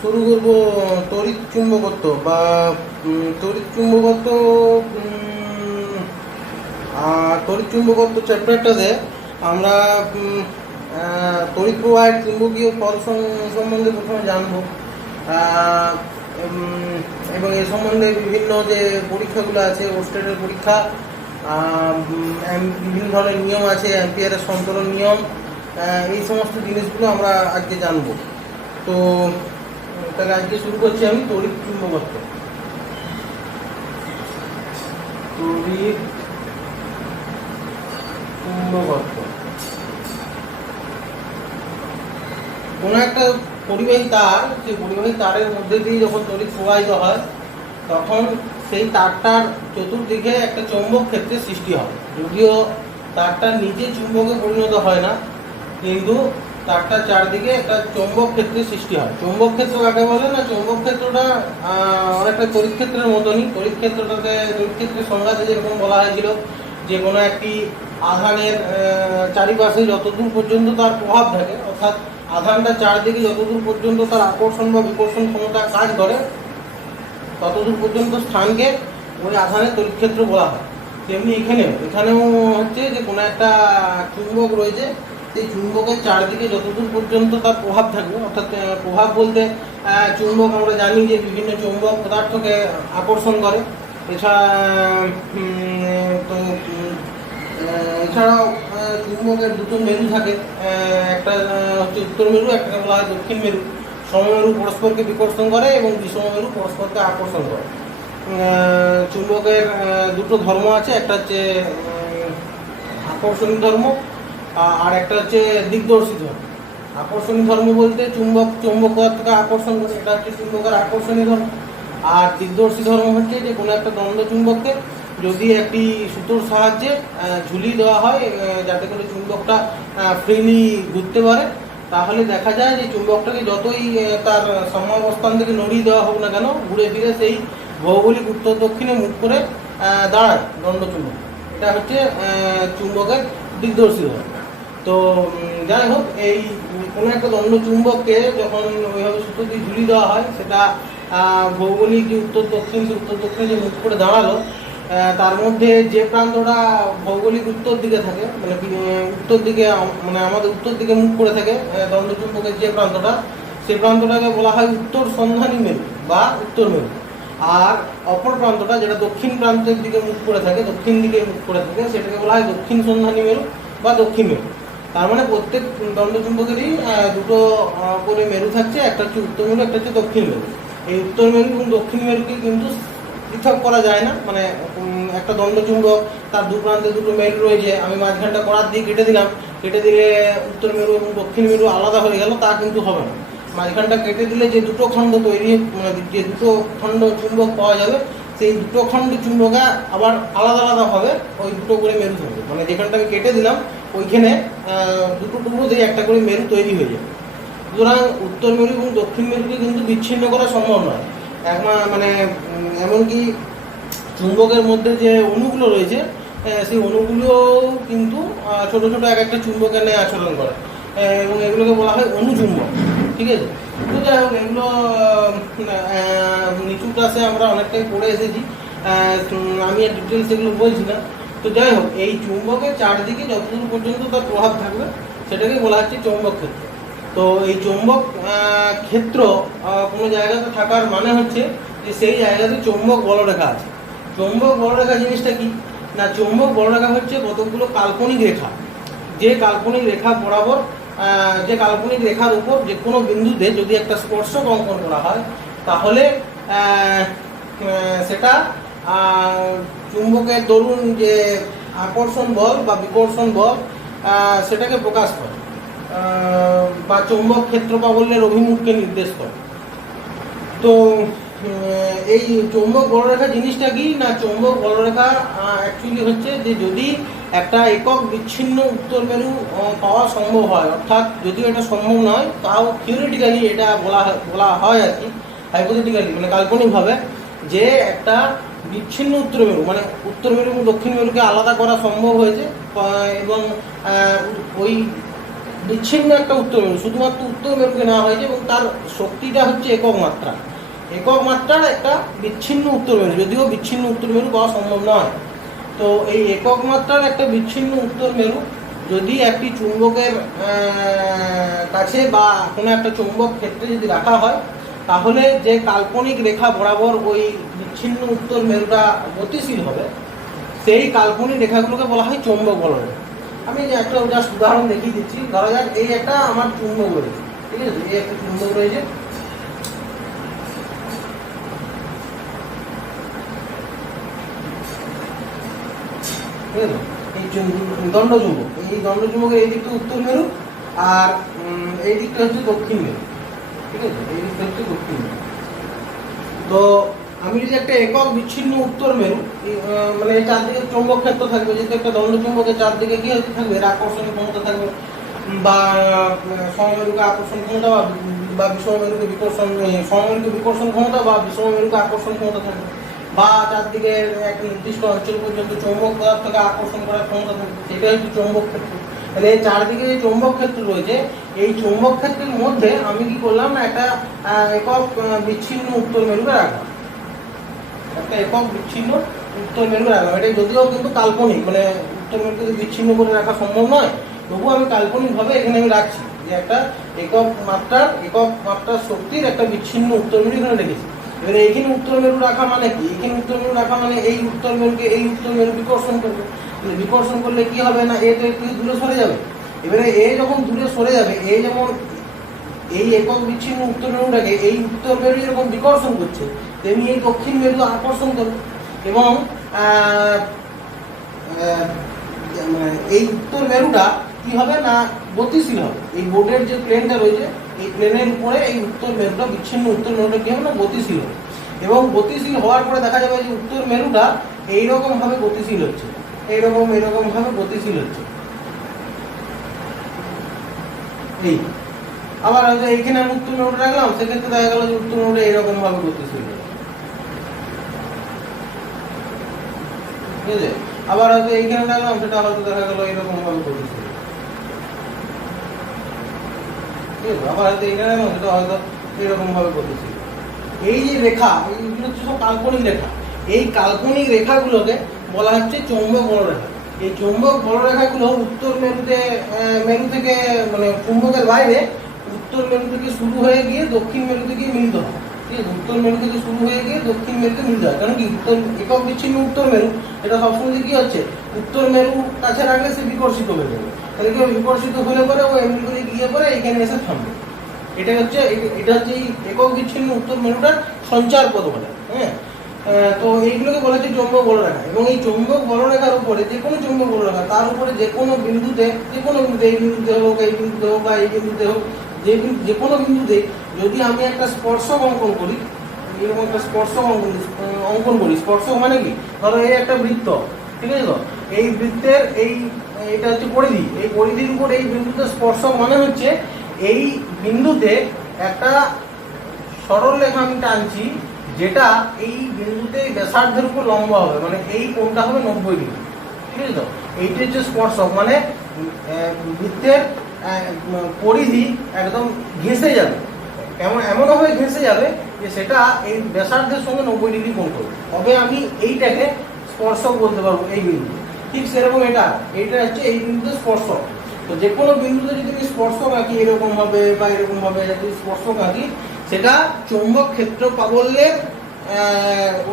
শুরু করব তড়িৎ চুম্বকত্ব বা তড়িৎ চুম্বকত্ব। তড়িৎ চুম্বকত্ব চ্যাপ্টারটাতে আমরা তড়িৎ প্রবাহের চুম্বকীয় ফল সম্বন্ধে প্রথমে জানব, এবং এ সম্বন্ধে বিভিন্ন যে পরীক্ষাগুলো আছে, ওস্টেটের পরীক্ষা, বিভিন্ন ধরনের নিয়ম আছে, অ্যাম্পিয়ারের সন্তরণ নিয়ম, এই সমস্ত জিনিসগুলো আমরা আজকে জানব। তো তাহলে আজকে শুরু করছি আমি তড়িৎ চুম্বকত্ব। তড়িৎ চুম্বকত্ব কোনো একটা পরিবাহী তার, সেই পরিবাহী তারের মধ্যে দিয়ে যখন তড়িৎ প্রবাহিত হয় তখন সেই তারটার চতুর্দিকে একটা চৌম্বক ক্ষেত্রের সৃষ্টি হয়। যদিও তারটা নিজে চুম্বকে পরিণত হয় না, কিন্তু তারটার চারদিকে একটা চৌম্বক ক্ষেত্রের সৃষ্টি হয়। চৌম্বক ক্ষেত্র কাকে বলে না, চৌম্বক ক্ষেত্রটা অনেকটা তড়িৎ ক্ষেত্রের মতনই। তড়িৎ ক্ষেত্রের সংজ্ঞাতে যেরকম বলা হয়েছিল যে কোনো একটি আধানের চারিপাশে যতদূর পর্যন্ত তার প্রভাব থাকে, অর্থাৎ আধানটা চারদিকে যতদূর পর্যন্ত তার আকর্ষণ বা বিকর্ষণ ক্ষমতা কাজ করে ততদূর পর্যন্ত স্থানকে ওই আধানের তড়িৎ ক্ষেত্র বলা হয়। তেমনি এখানেও হচ্ছে যে কোনো একটা চুম্বক রয়েছে, সেই চুম্বকের চারদিকে যতদূর পর্যন্ত তার প্রভাব থাকবে, অর্থাৎ প্রভাব বলতে চুম্বক আমরা জানি যে বিভিন্ন চৌম্বক পদার্থকে আকর্ষণ করে। এছাড়াও চুম্বকের দুটো মেরু থাকে, একটা হচ্ছে উত্তর মেরু, একটা বলা হয় দক্ষিণ মেরু। সমমেরু পরস্পরকে বিকর্ষণ করে এবং বিষমমেরু পরস্পরকে আকর্ষণ করে। চুম্বকের দুটো ধর্ম আছে, একটা হচ্ছে আকর্ষণী ধর্ম আর একটা হচ্ছে দিগদর্শী ধর্ম। আকর্ষণী ধর্ম বলতে চুম্বক পদার্থকে আকর্ষণ করে, এটা হচ্ছে চুম্বকের আকর্ষণী ধর্ম। আর দিগদর্শী ধর্ম হচ্ছে যে কোনো একটা দ্বন্দ্ব চুম্বককে যদি একটি সুতোর সাহায্যে ঝুলিয়ে দেওয়া হয় যাতে করে চুম্বকটা ফ্রিলি ঘুরতে পারে, তাহলে দেখা যায় যে চুম্বকটাকে যতই তার সমঅবস্থান থেকে নড়িয়ে দেওয়া হোক না কেন, ঘুরে ফিরে সেই ভৌগোলিক উত্তর দক্ষিণে মুখ করে দাঁড়ায় দণ্ড চুম্বক। এটা হচ্ছে চুম্বকের দিগদর্শী ধর্ম। তো যাই হোক, এই কোনো একটা দণ্ড চুম্বককে যখন ওইভাবে সুতো দিয়ে ঝুলিয়ে দেওয়া হয়, সেটা ভৌগোলিক যে উত্তর দক্ষিণে যে মুখ করে দাঁড়ালো, তার মধ্যে যে প্রান্তটা ভৌগোলিক উত্তর দিকে থাকে, মানে উত্তর দিকে, মানে আমাদের উত্তর দিকে মুখ করে থাকে দণ্ড চুম্বকের যে প্রান্তটা, সেই প্রান্তটাকে বলা হয় উত্তর সন্ধানী মেরু বা উত্তর মেরু। আর অপর প্রান্তটা যেটা দক্ষিণ প্রান্তের দিকে মুখ করে থাকে, দক্ষিণ দিকে মুখ করে থাকে, সেটাকে বলা হয় দক্ষিণ সন্ধানী মেরু বা দক্ষিণ মেরু। তার মানে প্রত্যেক দণ্ড চুম্বকেরই দুটো করে মেরু থাকছে, একটা হচ্ছে উত্তর মেরু, একটা হচ্ছে দক্ষিণ মেরু। এই উত্তর মেরু এবং দক্ষিণ মেরুকে কিন্তু পৃথক করা যায় না। মানে একটা দণ্ড চুম্বক, তার দু প্রান্তে দুটো মেরু রয়েছে, আমি মাঝখানটা করার দিয়ে কেটে দিলে উত্তর মেরু এবং দক্ষিণ মেরু আলাদা হয়ে গেল, তা কিন্তু হবে না। মাঝখানটা কেটে দিলে যে দুটো খণ্ড তৈরি, মানে যে দুটো খণ্ড চুম্বক পাওয়া যাবে, সেই দুটো খণ্ড চুম্বকে আবার আলাদা হবে ওই দুটো করে মেরু থাকবে। মানে যেখানটা আমি কেটে দিলাম ওইখানে দুটো টুকরো দিয়ে একটা করে মেরু তৈরি হয়ে যাবে। সুতরাং উত্তর মেরু এবং দক্ষিণ মেরুকে কিন্তু বিচ্ছিন্ন করা সম্ভব নয়। মানে এমনকি চুম্বকের মধ্যে যে অণুগুলো রয়েছে, সেই অণুগুলো কিন্তু ছোট ছোট এক একটা চুম্বকের ন্যায় আচরণ করে, এবং এগুলোকে বলা হয় অণুচুম্বক। ঠিক আছে? তো যাই হোক, এগুলো নিচু ক্লাসে আমরা অনেকটাই পড়ে এসেছি, আমি আর ডিটেলস এগুলো বলছি না। তো যাই হোক, এই চুম্বকের চারদিকে যতদূর পর্যন্ত তার প্রভাব থাকবে সেটাকে বলা হচ্ছে চৌম্বক ক্ষেত্র। তো এই চৌম্বক ক্ষেত্র কোনো জায়গাতে থাকার মানে হচ্ছে যে সেই জায়গাতে চৌম্বক বলরেখা আছে। চৌম্বক বলরেখা জিনিসটা কি না, চৌম্বক বলরেখা হচ্ছে কতগুলো কাল্পনিক রেখা, যে কাল্পনিক রেখা বরাবর, যে কাল্পনিক রেখার উপর যে কোনো বিন্দুতে যদি একটা স্পর্শক অঙ্কন করা হয়, তাহলে সেটা চুম্বকের দরুন যে আকর্ষণ বল বা বিকর্ষণ বল সেটাকে প্রকাশ করে, বা চৌম্বক ক্ষেত্র প্রাবল্যের অভিমুখকে নির্দেশ করে। তো এই চৌম্বক বলরেখা জিনিসটা কি না, চৌম্বক বলরেখা অ্যাকচুয়ালি হচ্ছে যে যদি একটা একক বিচ্ছিন্ন উত্তর মেরু পাওয়া সম্ভব হয়, অর্থাৎ যদিও এটা সম্ভব নয়, তাও থিওরিটিক্যালি এটা বলা হয় আর কি, হাইপোথেটিক্যালি, মানে কাল্পনিকভাবে, যে একটা বিচ্ছিন্ন উত্তর মেরু, মানে উত্তর মেরু এবং দক্ষিণ মেরুকে আলাদা করা সম্ভব হয়েছে, এবং ওই বিচ্ছিন্ন একটা উত্তর মেরু, শুধুমাত্র উত্তর মেরুকে নেওয়া হয়েছে এবং তার শক্তিটা হচ্ছে একক মাত্রা, একক মাত্রার একটা বিচ্ছিন্ন উত্তর মেরু, যদিও বিচ্ছিন্ন উত্তর মেরু পাওয়া সম্ভব নয়। তো এই একক মাত্রার একটা বিচ্ছিন্ন উত্তর মেরু যদি একটি চুম্বকের কাছে বা কোনো একটা চুম্বক ক্ষেত্রে যদি রাখা হয়, তাহলে যে কাল্পনিক রেখা বরাবর ওই বিচ্ছিন্ন উত্তর মেরুটা গতিশীল হবে, সেই কাল্পনিক রেখাগুলোকে বলা হয় চৌম্বক বলয়। আমি যে একটা জাস্ট উদাহরণ দেখিয়ে দিচ্ছি। ধরা যাক এই একটা আমার চুম্বক রয়েছে, ঠিক আছে, এই একটা চুম্বক রয়েছে, ঠিক আছে, এই দণ্ড চুম্বক, এই দণ্ড চুম্বকের এই দিকটা উত্তর মেরু আর এই দিকটা হচ্ছে দক্ষিণ মেরু, ঠিক আছে, এই দিকটা হচ্ছে দক্ষিণ মেরু। তো আমি যদি একটা একক বিচ্ছিন্ন উত্তর মেরু, মানে চারদিকে চৌম্বক ক্ষেত্র থাকবে, যেহেতু একটা দণ্ড চুম্বকের চারদিকে কি হতে থাকবে, এর আকর্ষণীয় ক্ষমতা থাকবে, বা সমমেরুকে আকর্ষণ ক্ষমতা বা বিষমমেরুকে বিকর্ষণ, সমমেরুকে বিকর্ষণ ক্ষমতা বা বিষমমেরুকে আকর্ষণ ক্ষমতা থাকবে, বা চারদিকে এক নির্দিষ্ট অঞ্চল পর্যন্ত চৌম্বক পদার্থকে আকর্ষণ করার ক্ষমতা থাকবে, সেটাই হচ্ছে চৌম্বক ক্ষেত্র। তাহলে এই চারদিকে যে চৌম্বক ক্ষেত্র রয়েছে, এই চৌম্বক ক্ষেত্রের মধ্যে আমি কি করলাম, একটা একক বিচ্ছিন্ন উত্তর মেরুকে রাখলাম, একটা একক বিচ্ছিন্ন উত্তর মেরু রাখলাম। এটা যদিও কিন্তু কাল্পনিক, মানে উত্তর মেরুকে বিচ্ছিন্ন করে রাখা সম্ভব নয়, তবুও আমি কাল্পনিকভাবে এখানে আমি রাখছি যে একটা একক মাত্রার শক্তির একটা বিচ্ছিন্ন উত্তর মেরু এখানে রেখেছি। এবারে এইখানে উত্তর মেরু রাখা মানে কি, এইখানে উত্তর মেরু রাখা মানে এই উত্তর মেরুকে এই উত্তর মেরু বিকর্ষণ করবে, বিকর্ষণ করলে কি হবে না, এ তো একটু দূরে সরে যাবে। এবারে এ যখন দূরে সরে যাবে, এ যেমন এই একক বিচ্ছিন্ন উত্তর মেরুটাকে এই উত্তর মেরু যেরকম বিকর্ষণ করছে, তেমনি এই দক্ষিণ মেরু আকর্ষণ করবে এবং এই উত্তর মেরুটা কি হবে না, গতিশীল হবে। এই বোর্ডের যে প্লেনটা রয়েছে, এই প্লেনের উপরে এই উত্তর মেরুটা, বিচ্ছিন্ন উত্তর মেরুটা কি হবে না, গতিশীল হবে। এবং গতিশীল হওয়ার পরে দেখা যাবে যে উত্তর মেরুটা এইরকম ভাবে গতিশীল হচ্ছে, এরকম ভাবে গতিশীল হচ্ছে। এই আবার হয়তো এইখানে আমি উত্তর মেরুটা রাখলাম, সেক্ষেত্রে দেখা গেল যে উত্তর মেরুটা এরকম ভাবে গতিশীল হবে, ঠিক আছে। আবার হয়তো এইখানে রাখলাম, সেটা হয়তো দেখা গেল এরকম ভাবে গতিশীল, ঠিক আছে। আবার হয়তো এইখানে রাখলাম, সেটা হয়তো এরকম ভাবে গতিশীল। এই যে রেখা, এইগুলো হচ্ছে সব কাল্পনিক রেখা। এই কাল্পনিক রেখাগুলোকে বলা হচ্ছে চৌম্বক বলরেখা। এই চৌম্বক বলরেখাগুলো উত্তর মেরু থেকে মানে চুম্বকের বাইরে উত্তর মেরু থেকে শুরু হয়ে গিয়ে দক্ষিণ মেরুতে গিয়ে মিলিত হয়, ঠিক আছে। উত্তর মেরু থেকে শুরু হয়ে গিয়ে দক্ষিণ মেরুতে মিলিত হয়, কারণ কি উত্তর একক বিচ্ছিন্ন উত্তর মেরু, এটা সবসময় কি হচ্ছে, উত্তর মেরু কাছে রাখলে সে বিকর্ষিত হয়ে যাবে। তাহলে কি বিকর্ষিত হলে পরে ও এমনি করে গিয়ে পরে এখানে এসে থামবে। এটা হচ্ছে এই একক বিচ্ছিন্ন উত্তর মেরুটার সঞ্চার পথ বলে। হ্যাঁ, তো এইগুলোকে বলা হচ্ছে চৌম্বক বলরেখা। এবং এই চৌম্বক বলরেখার উপরে যে কোনো চৌম্বক বলরেখা, তার উপরে যে কোনো বিন্দুতে, এই বিন্দুতে হোক, এই বিন্দুতে হোক বা এই বিন্দুতে হোক, যে কোনো বিন্দুতে যদি আমি একটা স্পর্শক অঙ্কন করি, এরকম একটা স্পর্শক অঙ্কন করি। স্পর্শক মানে কি, ধরো এই একটা বৃত্ত, ঠিক আছে, তো এই বৃত্তের এটা হচ্ছে পরিধি, এই পরিধির উপর এই বিন্দুতে স্পর্শক মানে হচ্ছে এই বিন্দুতে একটা সরল রেখা আমি টানছি, যেটা এই বিন্দুতে ব্যাসার্ধের উপর লম্ব হবে, মানে এই কোণটা হবে 90 ডিগ্রি, ঠিক আছে। তো এইটা হচ্ছে স্পর্শক, মানে বৃত্তের পরিধি একদম ঘেঁষে যাবে, এমনভাবে ঘেঁষে যাবে যে সেটা এই ব্যাসার্ধের সঙ্গে 90 ডিগ্রি কোণ করবে, তবে আমি এইটাকে স্পর্শক বলতে পারবো এই বিন্দু। ঠিক সেরকম এটা হচ্ছে এই বিন্দুতে স্পর্শক। তো যে কোনো বিন্দুতে যদি আমি স্পর্শক আঁকি এরকম ভাবে বা এরকম ভাবে যদি স্পর্শক আঁকি, সেটা চৌম্বক ক্ষেত্র প্রাবল্যের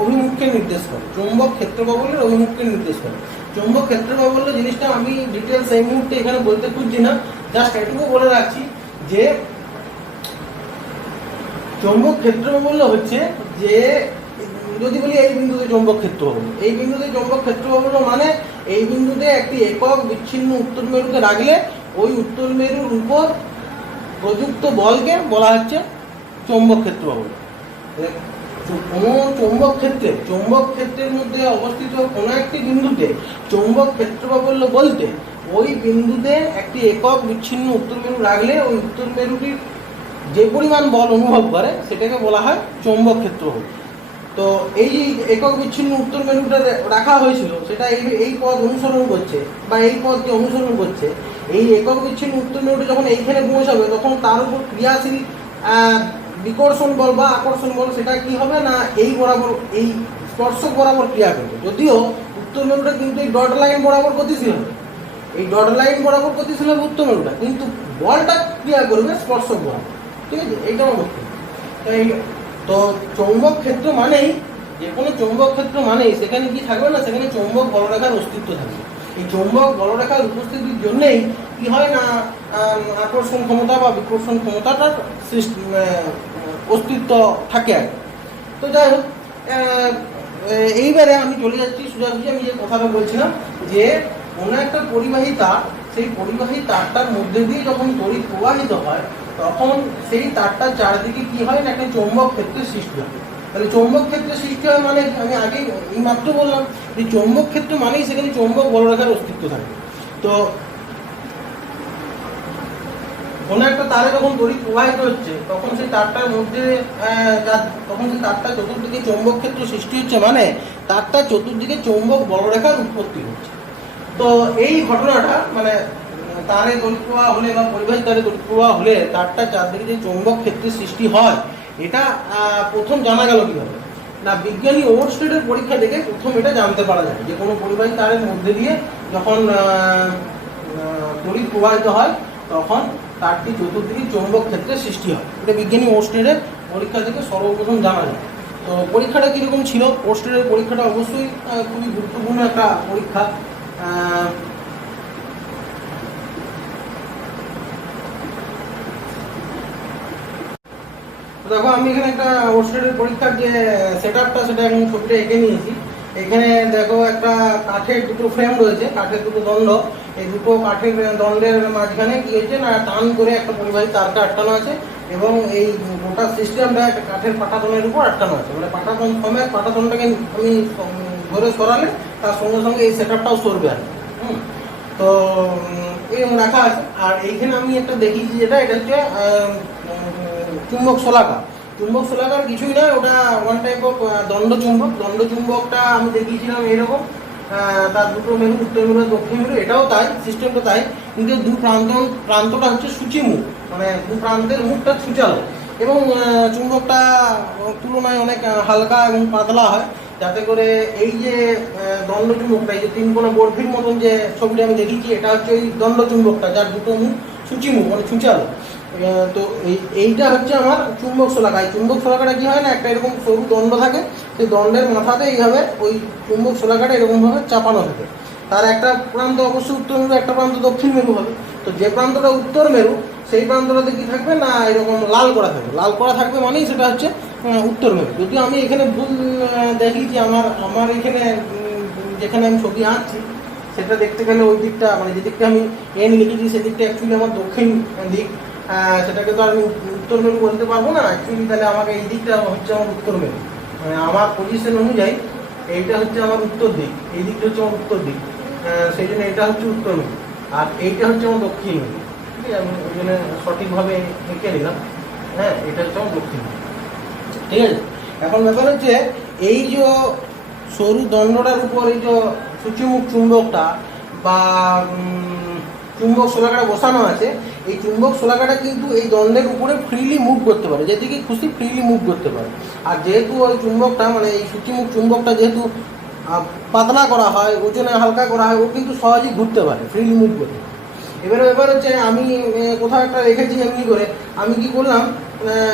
অভিমুখকে নির্দেশ করে। চৌম্বক ক্ষেত্র প্রাবল্যের অভিমুখকে নির্দেশ করে। চৌম্বক ক্ষেত্র প্রাবল্য জিনিসটা আমি ডিটেলস এই মুহূর্তে এখানে বলতে খুঁজছি না, জাস্ট এটুকু বলে রাখছি যে চৌম্বক ক্ষেত্র প্রাবল্য হচ্ছে যে, যদি বলি এই বিন্দুতে চৌম্বক ক্ষেত্র প্রাবল্য, এই বিন্দুতে চৌম্বক ক্ষেত্র প্রাবল্য মানে এই বিন্দুতে একটি একক বিচ্ছিন্ন উত্তর মেরুকে রাখলে ওই উত্তর মেরুর উপর প্রযুক্ত বলকে বলা হচ্ছে চৌম্বক ক্ষেত্র প্রাবল্য। কোনো চৌম্বক ক্ষেত্রের মধ্যে অবস্থিত কোনো একটি বিন্দুতে চৌম্বক ক্ষেত্র প্রাবল্য বলতে ওই বিন্দুতে একটি একক বিচ্ছিন্ন উত্তর মেরু রাখলে ওই উত্তর মেরুটির যে পরিমাণ বল অনুভব করে সেটাকে বলা হয় চৌম্বক ক্ষেত্র প্রাবল্য। তো এই যে একক বিচ্ছিন্ন উত্তর মেরুটা রাখা হয়েছিল, সেটা এই পথ অনুসরণ করছে বা এই পথকে অনুসরণ করছে, এই একক বিচ্ছিন্ন উত্তর মেরুটা যখন এইখানে পৌঁছাবে তখন তার উপর ক্রিয়াশীল বিকর্ষণ বল বা আকর্ষণ বল সেটা কি হবে না এই বরাবর এই স্পর্শক বরাবর ক্রিয়া করবে। যদিও উত্তর মেরুটা কিন্তু এই ডট লাইন বরাবর গতিশীল হবে, এই ডট লাইন বরাবর গতিশীল হবে উত্তর মেরুটা, কিন্তু বলটা ক্রিয়া করবে স্পর্শক বরাবর। ঠিক আছে, এইটা আমার বক্তব্য। তো চৌম্বক ক্ষেত্র মানেই, যে কোনো চৌম্বক ক্ষেত্র মানেই সেখানে কি থাকবে না, সেখানে চৌম্বক বলরেখার অস্তিত্ব থাকবে। এই চৌম্বক বলরেখার উপস্থিতির জন্যেই কি হয় না আকর্ষণ ক্ষমতা বা বিকর্ষণ ক্ষমতাটার অস্তিত্ব থাকে আর। তো যাই হোক, এইবারে আমি চলে যাচ্ছি সোজাসুজি আমি যে কথাটা বলছিলাম যে কোনো একটা পরিবাহী তার, সেই পরিবাহী তারটার মধ্যে দিয়ে যখন তড়িৎ প্রবাহিত হয় তখন সেই তারটার চারদিকে কি হয় না একটা চৌম্বক ক্ষেত্রের সৃষ্টি হয়। তাহলে চৌম্বক ক্ষেত্রের সৃষ্টি হয় মানে আমি আগে এই মাত্র বললাম যে চৌম্বক ক্ষেত্র মানেই সেখানে চৌম্বক বলরেখার অস্তিত্ব থাকে। তো কোনো একটা তারে যখন তড়িৎ প্রবাহিত হচ্ছে তখন সেই তারটার মধ্যে তখন সেই তারটা চতুর্দিকে চৌম্বক ক্ষেত্র সৃষ্টি হচ্ছে মানে তারটা চতুর্দিকে চৌম্বক বলরেখার উৎপত্তি হচ্ছে। তো এই ঘটনাটা মানে তারে তড়িৎ প্রবাহ হলে বা পরিবাহী তারে তড়িৎ প্রবাহ হলে তারটা চারদিকে যে চৌম্বক ক্ষেত্রের সৃষ্টি হয় এটা প্রথম জানা গেল কিভাবে না, বিজ্ঞানী ওরস্টেডের পরীক্ষা দেখে প্রথম এটা জানতে পারা যায় যে কোনো পরিবাহী তারের মধ্যে দিয়ে যখন তড়িৎ প্রবাহিত হয় তখন তারটি চতুর্দিকে চৌম্বক ক্ষেত্রের সৃষ্টি হয়। এটা বিজ্ঞানী ওরস্টেডের পরীক্ষা থেকে সর্বপ্রথম জানা যায়। তো পরীক্ষাটা কীরকম ছিল? ওরস্টেডের পরীক্ষাটা অবশ্যই খুবই গুরুত্বপূর্ণ একটা পরীক্ষা। দেখো আমি এখানে একটা ওরস্টেডের পরীক্ষার যে সেট আপটা সেটা এখন ছবিটা এঁকে নিয়েছি। এখানে দেখো একটা কাঠের দুটো ফ্রেম রয়েছে, কাঠের দুটো দণ্ড, এই দুটো কাঠের দণ্ডের মাঝখানে কি হয়েছে না টান করে একটা পরিবাহী তারটা আটকানো আছে এবং এই গোটা সিস্টেমটা একটা কাঠের পাটাতনের উপর আটকানো আছে। মানে পাটাতন সময় পাটাতনটাকে আমি ধরে সরালে তার সঙ্গে সঙ্গে এই সেট আপটাও সরবে আর। তো এরকম রাখা আছে। আর এইখানে আমি একটা দেখিয়েছি যেটা এটা হচ্ছে চুম্বক শলাকা। চুম্বক শলাকার কিছুই না, ওটা ওয়ান টাইপ অফ দণ্ড চুম্বক। দণ্ড চুম্বকটা আমি দেখিয়েছিলাম এরকম, তার দুটো মেরু, উত্তর মেরু দক্ষিণ মেরু, এটাও তাই, সিস্টেমটা তাই, কিন্তু দু প্রান্তটা হচ্ছে সূচিমুখ, মানে দু প্রান্তের মুখটা ছুচালো এবং চুম্বকটা তুলনায় অনেক হালকা এবং পাতলা হয়, যাতে করে এই যে দণ্ড চুম্বকটা, এই যে তিন কোণা বরফির মতন যে ছবিটা আমি দেখিয়েছি এটা হচ্ছে এই দণ্ড চুম্বকটা, যার দুটো মুখ সূচিমুখ মানে ছুচালো। তো এইটা হচ্ছে আমার চুম্বক শলাকা। এই চুম্বক শলাকাটা কি হয় না একটা এরকম সরু দণ্ড থাকে, সেই দণ্ডের মাথাতে এইভাবে ওই চুম্বক শলাকাটা এরকমভাবে চাপানো থাকে। তার একটা প্রান্ত অবশ্যই উত্তর মেরু, একটা প্রান্ত দক্ষিণ মেরু হবে। তো যে প্রান্তটা উত্তর মেরু সেই প্রান্তটাতে কি থাকবে না এরকম লাল করা থাকবে, লাল করা থাকবে মানেই সেটা হচ্ছে উত্তর মেরু। যদিও আমি এখানে ভুল দেখিয়েছি, আমার এখানে যেখানে আমি ছবি আঁকছি সেটা দেখতে গেলে ওই দিকটা মানে যে দিকটা আমি এন লিখেছি সেদিকটা অ্যাকচুয়ালি আমার দক্ষিণ দিক, সেটাকে তো আমি উত্তর মেরু বলতে পারবো না অ্যাকচুয়ালি। তাহলে আমাকে এই দিকটা হচ্ছে আমার উত্তর মেরু, মানে আমার পজিশন অনুযায়ী এইটা হচ্ছে আমার উত্তর দিক, এই দিকটা হচ্ছে আমার উত্তর দিক, সেই জন্য এটা হচ্ছে উত্তর মেরু আর এইটা হচ্ছে আমার দক্ষিণ মেরু। ঠিক আছে, আমি ওই জন্য সঠিকভাবে এঁকে নিলাম। হ্যাঁ, এটা হচ্ছে আমার দক্ষিণ মেরু। ঠিক আছে, এখন ব্যাপার হচ্ছে এই যে সরু দণ্ডটার উপর এই যে সূচিমুখ চুম্বকটা বা চুম্বক শলাকাটা বসানো আছে, এই চুম্বক শলাকাটা কিন্তু এই দণ্ডের উপরে ফ্রিলি মুভ করতে পারে, যেদিকে খুশি ফ্রিলি মুভ করতে পারে। আর যেহেতু ওই চুম্বকটা মানে এই সূচিমুখ চুম্বকটা যেহেতু পাতলা করা হয়, ওজনে হালকা করা হয়, ও কিন্তু সহজেই ঘুরতে পারে, ফ্রিলি মুভ করতে। এবারে ব্যাপার হচ্ছে আমি কোথাও একটা রেখেছি এমনি করে, আমি কি করলাম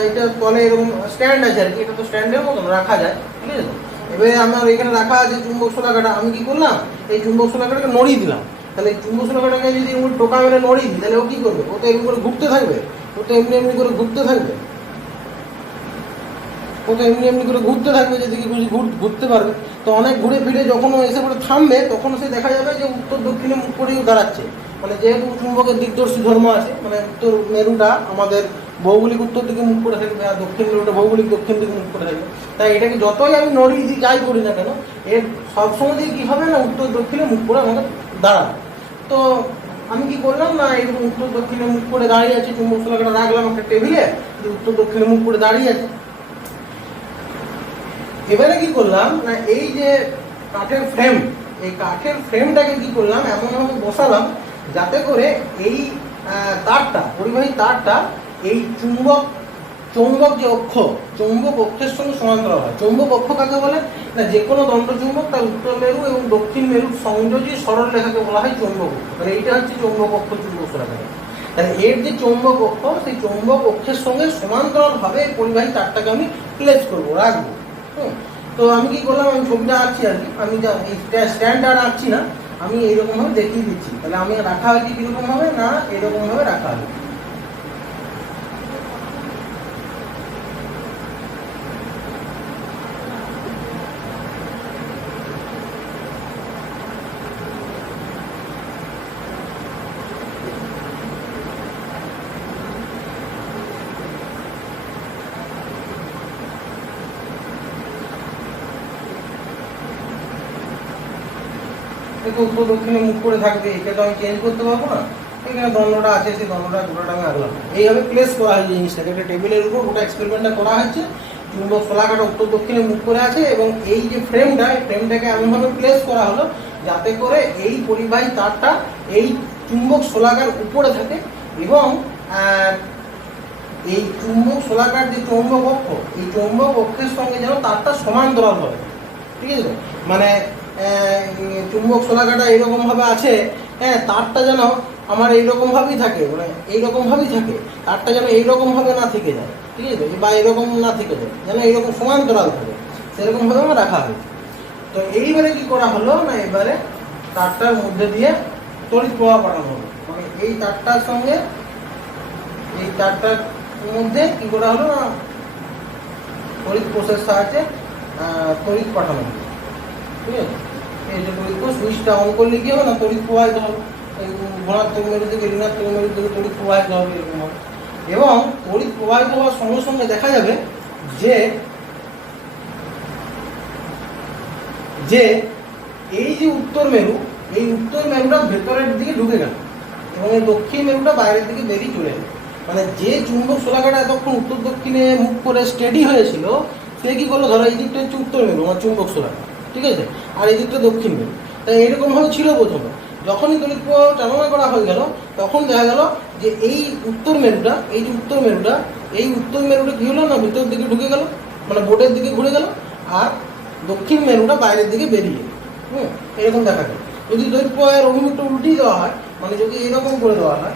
এটা তলে এরকম স্ট্যান্ড আছে আর কি, এটা তো স্ট্যান্ডের মতন রাখা যায়। ঠিক আছে, এবারে আমার এখানে রাখা আছে চুম্বক শলাকাটা, আমি কি করলাম এই চুম্বক শলাকাটাকে নড়িয়ে দিলাম। তাহলে এই চুম্বক শলাকাটাকে যদি টোকা মেরে নড়িয়ে দিই তাহলে ও কী করবে? ও তো এমনি করে ঘুরতে থাকবে, ও তো এমনি এমনি করে ঘুরতে থাকবে, ও তো এমনি এমনি করে ঘুরতে থাকবে, যেদিকে খুশি ঘুরতে পারবে। তো অনেক ঘুরে ফিরে যখন ও এসে পরে থামবে তখন সে দেখা যাবে যে উত্তর দক্ষিণে মুখ করেও দাঁড়াচ্ছে। মানে যেহেতু চুম্বকের দিকদর্শী ধর্ম আছে, মানে উত্তর মেরুটা আমাদের ভৌগোলিক উত্তর দিকে মুখ করে থাকবে আর দক্ষিণ মেরুটা ভৌগোলিক দক্ষিণ দিকে মুখ করে থাকবে। তাই এটাকে যতই আমি নড়িয়ে দিই যাই করি না কেন, এর সবসময় কী হবে না উত্তর দক্ষিণে মুখ করে আমাদের দাঁড়াবে। তো আমি কি করলাম না এরকম উত্তর দক্ষিণে মুখ করে দাঁড়িয়ে আছে, চুম্বক শলাকাটা রাখলাম একটা টেবিলে, উত্তর দক্ষিণে মুখ করে দাঁড়িয়ে আছে। এবারে কি করলাম না এই যে কাঠের ফ্রেম, এই কাঠের ফ্রেমটাকে কি করলাম এমনভাবে বসালাম যাতে করে এই তারটা, পরিবাহী তারটা এই চৌম্বক যে অক্ষ, চৌম্বক অক্ষের সঙ্গে সমান্তরাল হয়। চৌম্বক অক্ষ কাকে বলে না, যে কোনো দণ্ডচুম্বক তার উত্তর মেরু এবং দক্ষিণ মেরুর সংযোজী সরল রেখাকে বলা হয় চৌম্বক অক্ষ। মানে এইটা হচ্ছে চৌম্বক অক্ষ, চুম্বক রেখা। তাহলে এর যে চৌম্বক অক্ষ, সেই চৌম্বক অক্ষের সঙ্গে সমান্তরাল ভাবে পরিবাহী তারটাকে আমি প্লেস করবো, রাখবো। তো আমি কি করলাম, আমি ছবিটা আঁকছি আর কি, আমি স্ট্যান্ডার্ড আঁকছি না, আমি এইরকম ভাবে দেখিয়ে দিচ্ছি। তাহলে আমি রাখা হয়েছে কিরকম হবে না, এরকম ভাবে রাখা হবে। উত্তর দক্ষিণে মুখ করে থাকবে, এটা তো আমি চেঞ্জ করতে পারবো না। এখানে দণ্ডটা আছে, সেই দণ্ডটা দুটোটা আমি আঁকলাম। এইভাবে প্লেস করা হয় জিনিসটাকে, একটা টেবিলের উপর গোটা এক্সপেরিমেন্টটা করা হচ্ছে। চুম্বক শলাকাটা উত্তর দক্ষিণে মুখ করে আছে এবং এই যে ফ্রেমটা, এই ফ্রেমটাকে এমনভাবে প্লেস করা হলো যাতে করে এই পরিবাহী তারটা এই চুম্বক শলাকার উপরে থাকে এবং এই চুম্বক শলাকার যে চৌম্বক অক্ষ, এই চৌম্বক অক্ষের সঙ্গে যেন তারটা সমান্তরাল হবে। ঠিক আছে, মানে চুম্বক শলাকাটা এইরকম ভাবে আছে, হ্যাঁ, তারটা যেন আমার এইরকম ভাবেই থাকে, মানে এইরকম ভাবেই থাকে, তারটা যেন এইরকম ভাবে না থেকে যায়। ঠিক আছে, বা এরকম না থেকে যায়, যেন এইরকম সমান্তরাল থাকে, সেরকম ভাবে আমার রাখা হবে। তো এইবারে কি করা হলো না, এবারে তারটার মধ্যে দিয়ে তড়িৎ প্রবাহ পাঠানো হলো। মানে এই তারটার সঙ্গে এই তারটার মধ্যে কি করা হলো না, তড়িৎ প্রসেস সাহায্যে তড়িৎ পাঠানো হলো। ঠিক আছে, এই যে তড়িৎ সুইচটা অন করলে কি হবে না, তড়িৎ প্রবাহিত হবে, ধনাত্মক মেরু থেকে ঋণাত্মক মেরু থেকে তড়িৎ প্রবাহিত হবে এরকম হবে। এবং তড়িৎ প্রবাহিত হওয়ার সঙ্গে সঙ্গে দেখা যাবে যে যে এই যে উত্তর মেরু, এই উত্তর মেরুটা ভেতরের দিকে ঢুকে গেল এবং এই দক্ষিণ মেরুটা বাইরের দিকে বেরিয়ে চলে গেল। মানে যে চুম্বক শলাকাটা এতক্ষণ উত্তর দক্ষিণে মুখ করে স্টেডি হয়েছিল, সে কি করলো, ধরো এই দিকটা হচ্ছে উত্তর মেরু আমার চুম্বক শলাকা, ঠিক আছে, আর এই দিকটা দক্ষিণ মেরু। তাই এরকমভাবে ছিল প্রথমে। যখনই তড়িৎ প্রবাহ চালনা করা হয়ে গেল, তখন দেখা গেল যে এই উত্তর মেরুটা, এই যে উত্তর মেরুটা, এই উত্তর মেরুটা কি হলো না, ভিতর দিকে ঢুকে গেল, মানে বোর্ডের দিকে ঘুরে গেল, আর দক্ষিণ মেরুটা বাইরের দিকে বেরিয়ে গেল। এরকম দেখা গেল। যদি তড়িৎ প্রবাহের অভিমুখটা উল্টিয়ে দেওয়া হয়, মানে যদি এরকম করে দেওয়া হয়,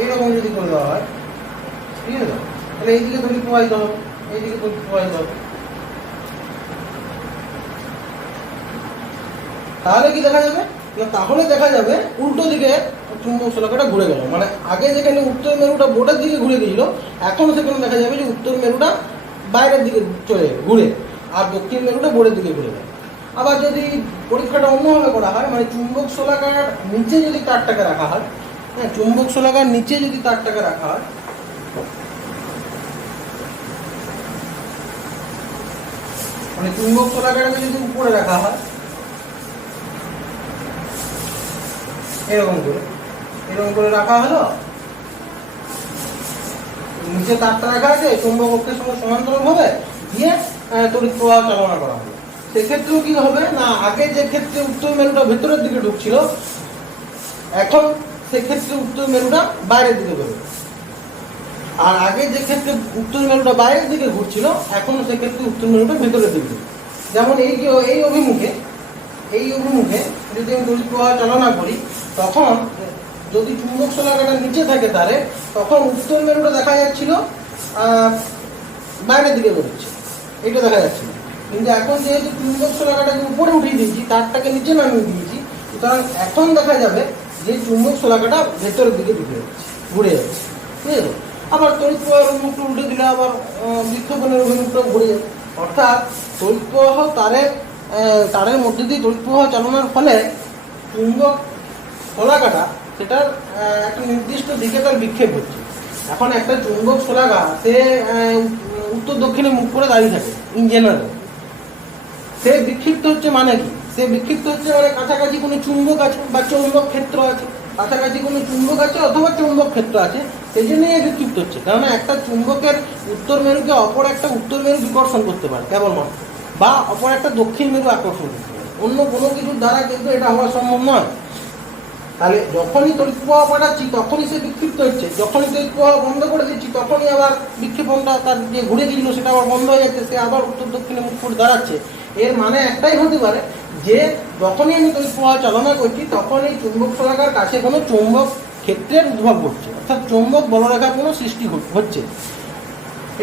এইরকম যদি করে দেওয়া হয়, ঠিক আছে, তাহলে এইদিকে তড়িৎ প্রবাহিত হবে, এইদিকে তড়িৎ প্রবাহিত হবে। তাহলে কি দেখা যাবে না, তাহলে দেখা যাবে উল্টো দিকে চুম্বক শলাকাটা ঘুরে গেল। মানে আগে যেখানে উত্তর মেরুটা বোর্ডের দিকে ঘুরে গেছিল, এখন সেখানে দেখা যাবে যে উত্তর মেরুটা বাইরের দিকে চলে ঘুরে, আর দক্ষিণ মেরুটা বোর্ডের দিকে ঘুরে গেল। আবার যদি পরীক্ষাটা অন্যভাবে করা হয়, মানে চুম্বক শলাকার নিচে যদি তারটাকে রাখা হয়, হ্যাঁ, চুম্বক শলাকার নিচে যদি তারটাকে রাখা হয়, মানে চুম্বক শলাকাটাকে যদি উপরে রাখা হয় এরকম করে রাখা হলো, নিচে তারটা রাখা আছে, চুম্বক অক্ষের সঙ্গে সমান্তরাল ভাবে দিয়ে তড়িৎ প্রবাহ চালনা করা হলো। সেক্ষেত্রেও কি হবে না, আগে যে ক্ষেত্রে উত্তর মেরুটা ভেতরের দিকে ঢুকছিল, এখন সেক্ষেত্রে উত্তর মেরুটা বাইরের দিকে বেরোবে। আর আগে যে ক্ষেত্রে উত্তর মেরুটা বাইরের দিকে ঘুরছিল, এখন সেক্ষেত্রে উত্তর মেরুটা ভেতরের দিকে। যেমন এই অভিমুখে যদি আমি তড়িৎ প্রবাহ চালনা করি, তখন যদি চুম্বক শলাকাটা নিচে থাকে তারে, তখন উত্তর মেরুটা দেখা যাচ্ছিল বাইরের দিকে বেরোচ্ছে, এটা দেখা যাচ্ছিল। কিন্তু এখন যেহেতু চুম্বক শলাকাটাকে উপরে উঠিয়ে দিয়েছি, তারটাকে নিচে নামিয়ে দিয়েছি, সুতরাং এখন দেখা যাবে যে চুম্বক শলাকাটা ভেতরের দিকে ঢুকে যাচ্ছে, ঘুরে যাচ্ছে। ঠিক আছে, আবার তড়িৎ প্রবাহের অভিমুখটা উল্টে দিলে আবার বিক্ষেপণের অভিমুখটা ঘুরে যাবে। অর্থাৎ তড়িৎ প্রবাহ তারের মধ্যে দিয়ে তড়িৎ প্রবাহ চালনার ফলে চুম্বক শলাকাটা সেটার একটা নির্দিষ্ট দিকে তার বিক্ষেপ হচ্ছে। এখন একটা চুম্বক শলাকা সে উত্তর দক্ষিণে মুখ করে দাঁড়িয়ে থাকে, ইন জেনারেল সে বিক্ষিপ্ত হচ্ছে। মানে কি, সে বিক্ষিপ্ত হচ্ছে মানে কাছাকাছি কোনো চুম্বক আছে বা চৌম্বক ক্ষেত্র আছে, কাছাকাছি কোনো চুম্বক আছে অথবা চৌম্বক ক্ষেত্র আছে, সেই জন্যই বিক্ষিপ্ত হচ্ছে। কেননা একটা চুম্বকের উত্তর মেরুকে অপর একটা উত্তর মেরু বিকর্ষণ করতে পারে কেবলমাত্র, বা অপর একটা দক্ষিণ মেরু আকর্ষণ করতে পারে, অন্য কোনো কিছুর দ্বারা কিন্তু এটা হওয়া সম্ভব নয়। তাহলে যখনই তড়িৎ প্রবাহ পাঠাচ্ছি তখনই সে বিক্ষিপ্ত হচ্ছে, যখনই তড়িৎ প্রবাহ বন্ধ করে দিচ্ছি তখনই আবার বিক্ষেপণটা তার যে ঘুরে গিয়েছিল সেটা আবার বন্ধ হয়ে যাচ্ছে, সে আবার উত্তর দক্ষিণে মুখ করে দাঁড়াচ্ছে। এর মানে একটাই হতে পারে যে যখনই আমি তড়িৎ প্রবাহ চালনা করছি তখনই চুম্বক শলাকার কাছে কোনো চৌম্বক ক্ষেত্রের উদ্ভব ঘটছে, অর্থাৎ চৌম্বক বলরেখার কোনো সৃষ্টি হচ্ছে।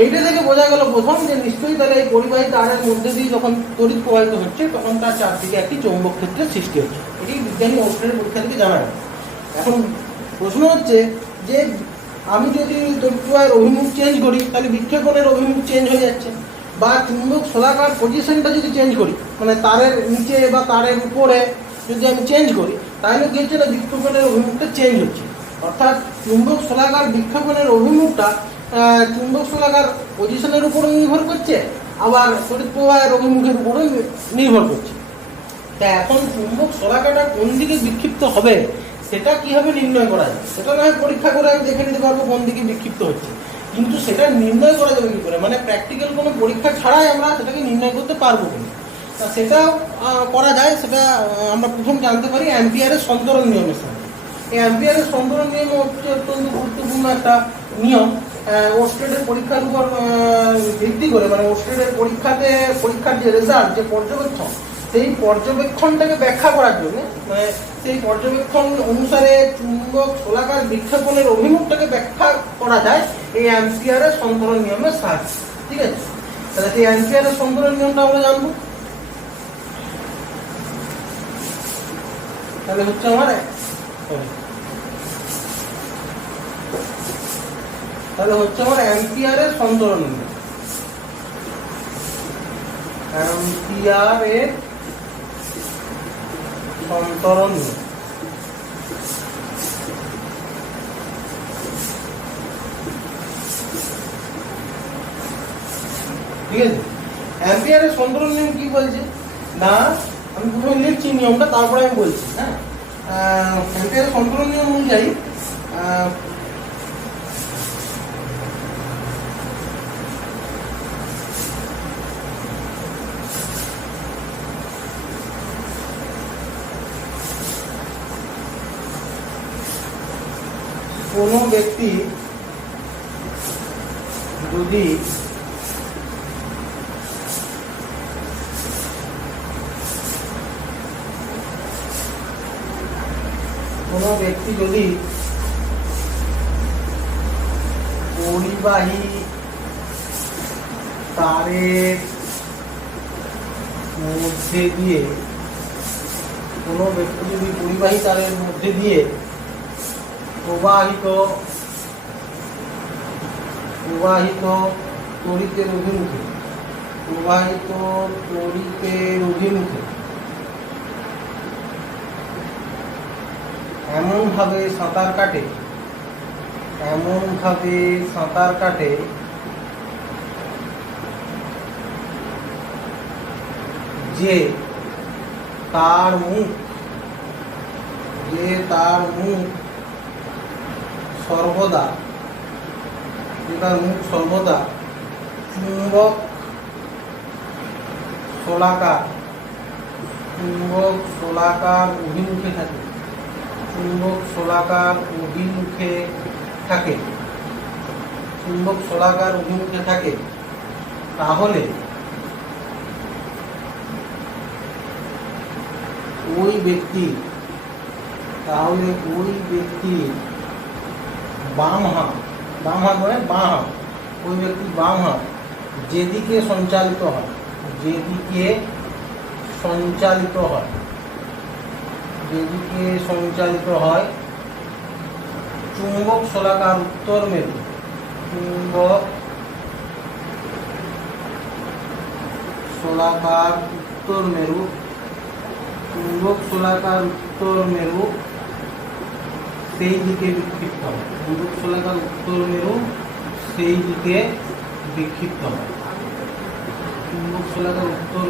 এইটা থেকে বোঝা গেল প্রথম যে নিশ্চয়ই তাহলে এই পরিবাহী তারের মধ্যে দিয়ে যখন তড়িৎ প্রবাহিত হচ্ছে তখন তার চারদিকে একটি চৌম্বক ক্ষেত্রের সৃষ্টি হচ্ছে। এটি বিজ্ঞানী ওস্টেডের পরীক্ষা থেকে জানা গেল। এখন প্রশ্ন হচ্ছে যে আমি যদি তড়িৎ প্রবাহের অভিমুখ চেঞ্জ করি তাহলে বিক্ষেপণের অভিমুখ চেঞ্জ হয়ে যাচ্ছে, বা চুম্বক শলাকার পজিশনটা যদি চেঞ্জ করি মানে তারের নিচে বা তারের উপরে যদি আমি চেঞ্জ করি তাহলে কি হচ্ছে না বিক্ষেপণের অভিমুখটা চেঞ্জ হচ্ছে। অর্থাৎ চুম্বক শলাকার বিক্ষেপণের অভিমুখটা চুম্বক শলাকার পজিশনের উপরও নির্ভর করছে, আবার তড়িৎ প্রবাহের অভিমুখের উপরও নির্ভর করছে। তা এখন চুম্বক শলাকাটা কোন দিকে বিক্ষিপ্ত হবে সেটা কিভাবে নির্ণয় করা যায়? সেটা না হয় পরীক্ষা করে আমি দেখে নিতে পারবো কোন দিকে বিক্ষিপ্ত হচ্ছে, কিন্তু সেটা নির্ণয় করা যাবে কি করে, মানে প্র্যাকটিক্যাল কোনো পরীক্ষা ছাড়াই আমরা সেটাকে নির্ণয় করতে পারবো কিনা। তা সেটা করা যায়, সেটা আমরা প্রথম জানতে পারি অ্যাম্পিয়ারের সন্তরণ নিয়মের সঙ্গে। এই অ্যাম্পিয়ারের সন্তরণ নিয়ম হচ্ছে অত্যন্ত গুরুত্বপূর্ণ একটা নিয়ম। ওস্টেডের পরীক্ষার উপর ভিত্তি করে, মানে ওস্টেডের পরীক্ষার যে রেজাল্ট, যে পর্যবেক্ষণ, সেই পর্যবেক্ষণটাকে ব্যাখ্যা করার জন্য, মানে সেই পর্যবেক্ষণ অনুসারে চুম্বক শলাকার বিক্ষেপণের অভিমুখটাকে ব্যাখ্যা করা যায় এই অ্যাম্পিয়ারের সন্তরণ নিয়মের সাহায্যে। ঠিক আছে, তাহলে সেই অ্যাম্পিয়ারের সন্তরণ নিয়মটা আমরা জানবো। তাহলে হচ্ছে আমার অ্যাম্পিয়ারের সন্তরণ নিয়ম। অ্যাম্পিয়ারের সন্তরণ নিয়ম। ঠিক আছে, অ্যাম্পিয়ারের সন্তরণ নিয়ম কি বলছে না, আমি প্রথমে লিখছি নিয়মটা, তারপরে আমি বলছি। হ্যাঁ, অ্যাম্পিয়ারের সন্তরণ নিয়ম অনুযায়ী কোনো ব্যক্তি যদি পরিবাহী তারের মধ্যে দিয়ে প্রবাহিত তড়িতের অভিমুখে এমনভাবে সাঁতার কাটে যে তার মুখ সর্বদা চুম্বক শলাকার অভিমুখে থাকে, তাহলে ওই ব্যক্তি বাম হাত মানে বাঁ হাত, ওই ব্যক্তি বাম হাত যেদিকে সঞ্চালিত হয় চুম্বক শলাকার উত্তর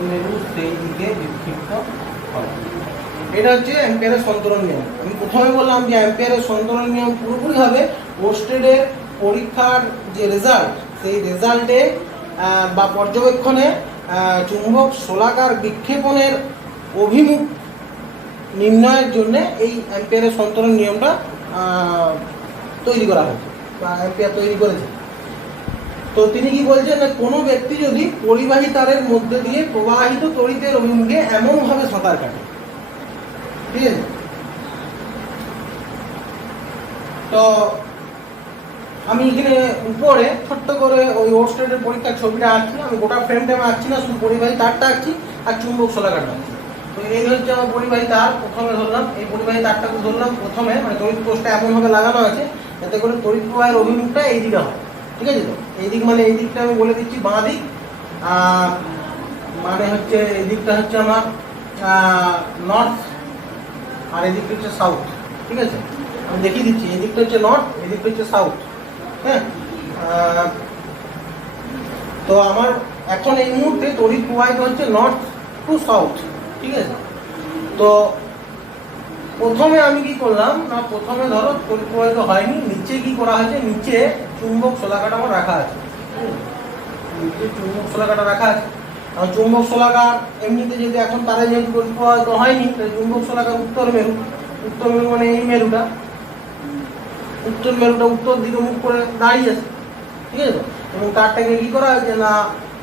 মেরু সেই দিকে বিক্ষিপ্ত হয়। এটা হচ্ছে অ্যাম্পিয়ারের সন্তরণ নিয়ম। আমি প্রথমে বললাম যে অ্যাম্পিয়ারের সন্তরণ নিয়ম পুরোপুরি হবে ওস্টেডের পরীক্ষার যে রেজাল্ট, সেই রেজাল্টে বা পর্যবেক্ষণে চুম্বক শলাকার বিক্ষেপণের অভিমুখ নির্ণয়ের জন্য এই অ্যাম্পিয়ারের সন্তরণ নিয়মটা তৈরি করা হয়েছে বা অ্যাম্পিয়ার তৈরি করেছে। তো তিনি কি বলছেন না, কোনো ব্যক্তি যদি পরিবাহী তারের মধ্যে দিয়ে প্রবাহিত তড়িতের অভিমুখে এমনভাবে সাঁতার কাটে, ঠিক আছে। তো আমি এখানে উপরে ছোট্ট করে ওই ওয়েস্টেডের পরীক্ষার ছবিটা আঁকছি, আমি গোটা ফ্রেমটা আমি আঁকছি না, শুধু পরিবাহী তারটা আঁকছি আর চুম্বক শলাকাটা আঁকছি। তো এই হচ্ছে আমার পরিবাহী তার, প্রথমে ধরলাম এই পরিবাহী তারটাকে ধরলাম প্রথমে, মানে তড়িৎ কোষটা এমনভাবে লাগানো আছে যাতে করে তড়িৎ প্রবাহের অভিমুখটা এই দিকে হয়, ঠিক আছে। তো এই দিক মানে এই দিকটা আমি বলে দিচ্ছি বাঁ দিক, মানে হচ্ছে এই দিকটা হচ্ছে আমার নর্থ আর এই দিকটা হচ্ছে সাউথ, ঠিক আছে। আমি দেখিয়ে দিচ্ছি, এই দিকটা হচ্ছে নর্থ, এই দিকটা হচ্ছে সাউথ, হ্যাঁ। তো আমার এখন এই মুহূর্তে তড়িৎ প্রবাহিত হচ্ছে নর্থ টু সাউথ, ঠিক আছে। তো প্রথমে আমি কি করলাম না, প্রথমে ধরো তড়িৎ প্রবাহিত হয়নি, নিচে কি করা হয়েছে, নিচে চুম্বক শলাকাটা আমার রাখা আছে, নিচে চুম্বক শলাকাটা রাখা আছে। আর চুম্বক শলাকা এমনিতে যদি এখন তারা যেহেতু তড়িৎ প্রবাহিত হয়নি, চুম্বক শলাকা উত্তর মেরু, উত্তর মেরু মানে এই মেরুটা, উত্তর মেরুটা উত্তর দিকে মুখ করে দাঁড়িয়ে আছে, ঠিক আছে। এবং তারটাকে কি করা হয়েছে না,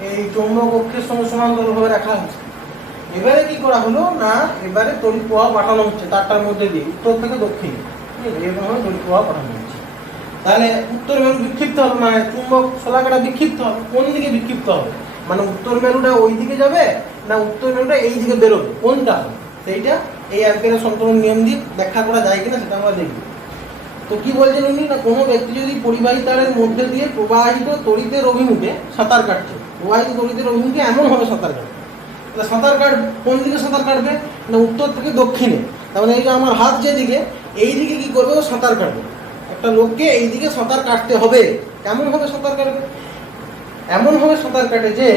এই চৌম্বক অক্ষের সঙ্গে সমান্তরালভাবে রাখা হয়েছে। এবারে কি করা হলো না, এবারে তড়িৎ প্রবাহ পাঠানো হচ্ছে তারটার মধ্যে দিয়ে উত্তর থেকে দক্ষিণ, ঠিক আছে, এরকমভাবে তড়িৎ প্রবাহ পাঠানো হচ্ছে। তাহলে উত্তর মেরু বিক্ষিপ্ত হবে, মানে চুম্বক শলাকাটা বিক্ষিপ্ত হবে। কোন দিকে বিক্ষিপ্ত হবে, মানে উত্তর মেরুটা ওই দিকে যাবে না উত্তর মেরুটা এই দিকে বেরোবে, কোনটা হবে সেইটা এই অ্যাম্পিয়ারের সন্তরণ নিয়ম দিয়ে ব্যাখ্যা করা যায় কিনা সেটা আমরা দেখব। তো কি বলছেন উনি না, কোনো ব্যক্তি যদি পরিবাহী তারের মধ্যে দিয়ে প্রবাহিত তড়িতের অভিমুখে সাঁতার কাটছে, প্রবাহিত তড়িতের অভিমুখে এমনভাবে সাঁতার কাটবে, তাহলে সাঁতার কোন দিকে সাঁতার কাটবে না উত্তর থেকে দক্ষিণে। তার মানে এই যে আমার হাত যেদিকে, এই দিকে কি করবে, ও সাঁতার কাটবে। একটা লোককে এই দিকে সাঁতার কাটতে হবে, কেমনভাবে সাঁতার কাটবে, এমনভাবে সাঁতার কাটে যে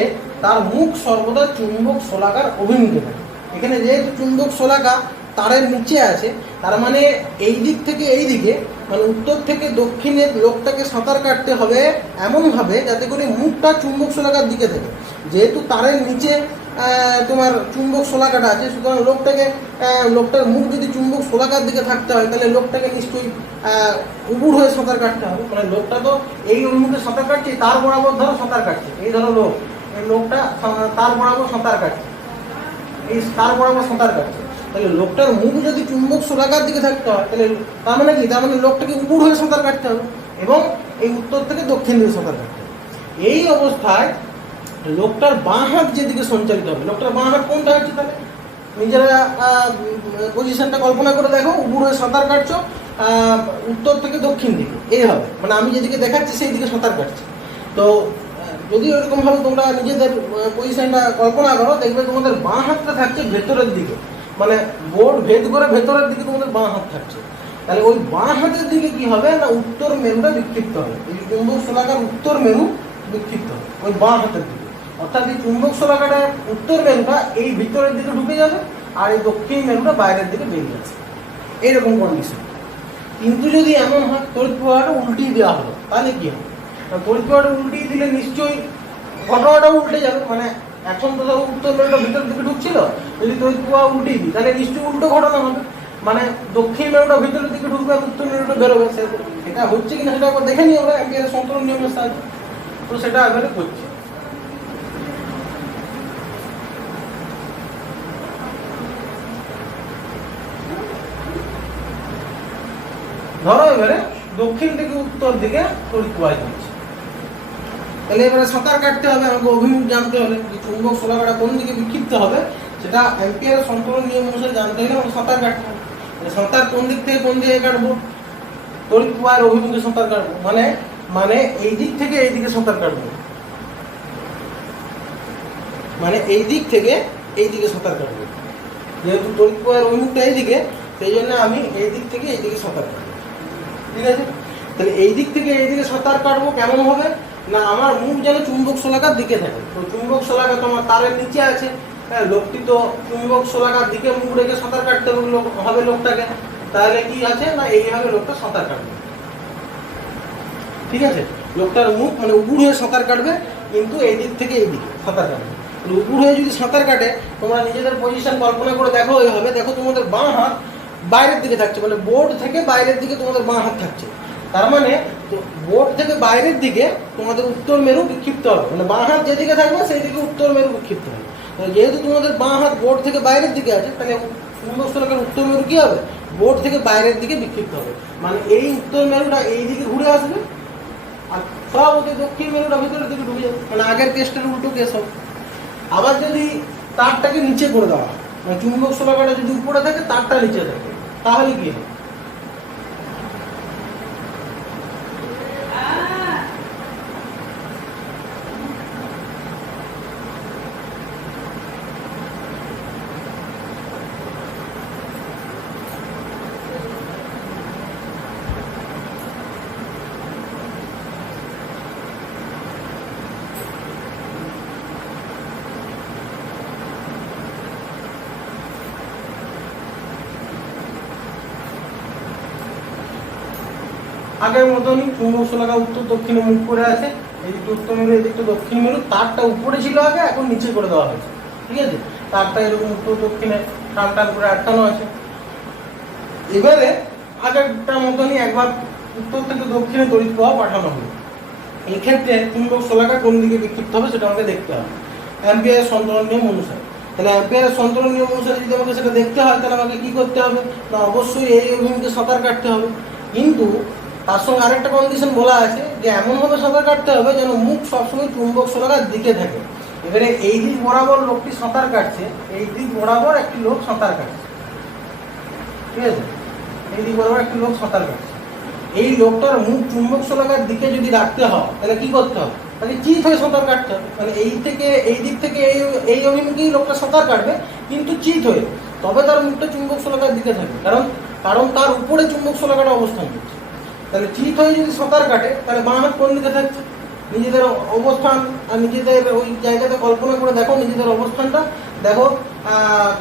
তার মুখ সর্বদা চুম্বক শলাকার অভিমুখে থাকে। এখানে যেহেতু চুম্বক শলাকা তারের নিচে আছে, তার মানে এই দিক থেকে এই দিকে, মানে উত্তর থেকে দক্ষিণে লোকটাকে সাঁতার কাটতে হবে এমনভাবে যাতে করে মুখটা চুম্বক শলাকার দিকে থাকে। যেহেতু তারের নিচে তোমার চুম্বক শলাকাটা আছে, সুতরাং লোকটার মুখ যদি চুম্বক শলাকার দিকে থাকতে হয়, তাহলে লোকটাকে নিশ্চয়ই উবুড় হয়ে সাঁতার কাটতে হবে। মানে লোকটা তো এই অভিমুখে সাঁতার কাটছে, তার বরাবর ধরো সাঁতার কাটছে, এই ধরো লোক, এই লোকটা তার বরাবর সাঁতার কাটছে, এই তার বরাবর সাঁতার কাটছে। তাহলে লোকটার মুখ যদি চুম্বক শলাকার দিকে থাকতে হয়, তাহলে তার মানে কি, তার মানে লোকটাকে উবুড় হয়ে সাঁতার কাটতে হবে এবং এই উত্তর থেকে দক্ষিণ দিকে সাঁতার কাটতে হবে। এই অবস্থায় লোকটার বাঁ হাত যেদিকে সঞ্চালিত হবে, লোকটার বাঁ হাত কোনটা হচ্ছে, তাহলে নিজেরা পজিশনটা কল্পনা করে দেখো, উবুড় হয়ে সাঁতার কাটছো উত্তর থেকে দক্ষিণ দিকে, এই হবে, মানে আমি যেদিকে দেখাচ্ছি সেই দিকে সাঁতার কাটছি। তো যদি ওরকমভাবে তোমরা নিজেদের পজিশনটা কল্পনা করো, দেখবে তোমাদের বাঁ হাতটা থাকছে ভেতরের দিকে, মানে বোর্ড ভেদ করে ভেতরের দিকে তোমাদের বাঁ হাত থাকছে। তাহলে ওই বাঁ হাতের দিকে কি হবে না, উত্তর মেরুটা বিক্ষিপ্ত হবে, এই চুম্বক শলাকার উত্তর মেরু বিক্ষিপ্ত হবে ওই বাঁ হাতের দিকে। অর্থাৎ এই চুম্বক শলাকাটা উত্তর মেরুটা এই ভিতরের দিকে ঢুকে যাবে আর এই দক্ষিণ মেরুটা বাইরের দিকে বেরিয়ে যাচ্ছে, এইরকম কন্ডিশন। কিন্তু যদি এমন হয় তড়িৎ প্রবাহটা উল্টিয়ে দেওয়া হলো, তাহলে কি হবে, তড়িৎ প্রবাহটা উল্টিয়ে দিলে নিশ্চয়ই ঘটনাটাও উল্টে যাবে। মানে এখন তো ধরো উত্তর মেরুটা ভিতরের দিকে ঢুকছিল, যদি তড়িৎ প্রবাহ উল্টিয়ে দিই তাহলে নিশ্চয়ই উল্টো ঘটনা হবে, মানে দক্ষিণ মেরুটা ভিতরের দিকে ঢুকবে আর উত্তর মেরুটা বেরোবে। সেটা হচ্ছে কিনা সেটা একবার দেখে নিই আমরা অ্যাম্পিয়ারের সন্তরণ নিয়মের সাহায্যে। তো সেটা এবারে করছি। ধরো এবারে দক্ষিণ থেকে উত্তর দিকে তড়িৎ প্রবাহিত হচ্ছে, তাহলে এবারে সাঁতার কাটতে হবে, আমাকে অভিমুখ জানতে হবে যে চুম্বক শলাকাটা কোন দিকে বিক্ষিপ্ত হবে, সেটা অ্যাম্পিয়ারের সন্তরণ নিয়ম অনুসারে জানতে হলে আমাকে সাঁতার কাটতে হবে। সাঁতার কোন দিক থেকে কোন দিকে কাটবো, তড়িৎ প্রবাহের অভিমুখে সাঁতার কাটবো, মানে এই দিক থেকে এই দিকে সাঁতার কাটবো, মানে এই দিক থেকে এই দিকে সাঁতার কাটবো। যেহেতু তড়িৎ প্রবাহের অভিমুখটা এইদিকে, সেই জন্য আমি এই দিক থেকে এই দিকে সাঁতার কাটবো, ঠিক আছে। তাহলে এই দিক থেকে এই দিকে সাঁতার কাটবো কেমন হবে না, আমার মুখ যেন চুম্বক শলাকার দিকে থাকে। তো চুম্বক শলাকা তোমার তারের নিচে আছে, হ্যাঁ, লোকটি তো চুম্বক শলাকার দিকে মুখ রেখে সাঁতার কাটতে হবে লোকটাকে। তাহলে কি আছে না, এইভাবে লোকটা সাঁতার কাটবে, ঠিক আছে। লোকটার মুখ মানে উবুড় হয়ে সাঁতার কাটবে, কিন্তু এই দিক থেকে এই দিকে সাঁতার কাটবে। উপর হয়ে যদি সাঁতার কাটে, তোমরা নিজেদের পজিশন কল্পনা করে দেখো এইভাবে, দেখো তোমাদের বাঁ হাত বাইরের দিকে থাকছে, মানে বোর্ড থেকে বাইরের দিকে তোমাদের বাঁ হাত থাকছে। তার মানে বোর্ড থেকে বাইরের দিকে তোমাদের উত্তর মেরু বিক্ষিপ্ত হবে, মানে বাঁ হাত যেদিকে থাকবে সেই দিকে উত্তর মেরু বিক্ষিপ্ত হবে। যেহেতু তোমাদের বাঁ হাত বোর্ড থেকে বাইরের দিকে আছে, তাহলে চুম্বক শলাকার উত্তর মেরু কি হবে? বোর্ড থেকে বাইরের দিকে বিক্ষিপ্ত হবে, মানে এই উত্তর মেরুটা এই দিকে ঘুরে আসবে, আর সব ওতে দক্ষিণ মেরুটা ভিতরের দিকে ঢুকে যাবে, মানে আগের কেসটার উল্টো কেস হবে। আবার যদি তারটাকে নিচে করে দেওয়া হয়, মানে চুম্বক শলাকাটা যদি উপরে থাকে তারটা নিচে থাকে, তাহলে কি হবে? আগের মতনই চুম্বক শলাকা উত্তর দক্ষিণে মুখ করে আছে, এদিকটা উত্তর মেরু এদিকটা দক্ষিণ মেরু, তারটা উপরে ছিল আগে, এখন নিচে করে দেওয়া হয়েছে। ঠিক আছে, তারটা এরকম উত্তর দক্ষিণে টান টান করে আটকানো আছে। এবারে আগেরটার মতনই একবার উত্তর থেকে দক্ষিণে তড়িৎ প্রবাহ পাঠানো হলো। এই ক্ষেত্রে চুম্বক শলাকা কোন দিকে বিক্ষিপ্ত হবে সেটা আমাকে দেখতে হবে অ্যাম্পিয়ারের সন্তরণ নিয়ম অনুসারে। তাহলে অ্যাম্পিয়ারের সন্তরণ নিয়ম অনুসারে যদি আমাকে সেটা দেখতে হয়, তাহলে আমাকে কি করতে হবে না, অবশ্যই এই অভিমুখে সাঁতার কাটতে হবে। কিন্তু তার সঙ্গে আরেকটা কন্ডিশন বলা আছে যে এমনভাবে সাঁতার কাটতে হবে যেন মুখ সবসময় চুম্বক শলাকার দিকে থাকে। এবারে এই দিক বরাবর লোকটি সাঁতার কাটছে, এই দিক বরাবর একটি লোক সাঁতার কাটছে, ঠিক আছে, এই দিক বরাবর একটি লোক সাঁতার কাটছে। এই লোকটার মুখ চুম্বক শলাকার দিকে যদি রাখতে হয়, তাহলে কি করতে হবে? তাহলে চিত হয়ে সাঁতার কাটতে হবে, মানে এই থেকে এই দিক থেকে এই অভিমুখেই লোকটা সাঁতার কাটবে, কিন্তু চিত হয়ে, তবে তার মুখটা চুম্বক শলাকার দিকে থাকবে, কারণ তার উপরে চুম্বক শলাকাটা অবস্থান করছে। তাহলে চিত হয়ে যদি সাঁতার কাটে, তাহলে বাঁ হাত কোন দিকে থাকছে? নিজেদের অবস্থান আর নিজেদের ওই জায়গাতে কল্পনা করে দেখো নিজেদের অবস্থানটা দেখো।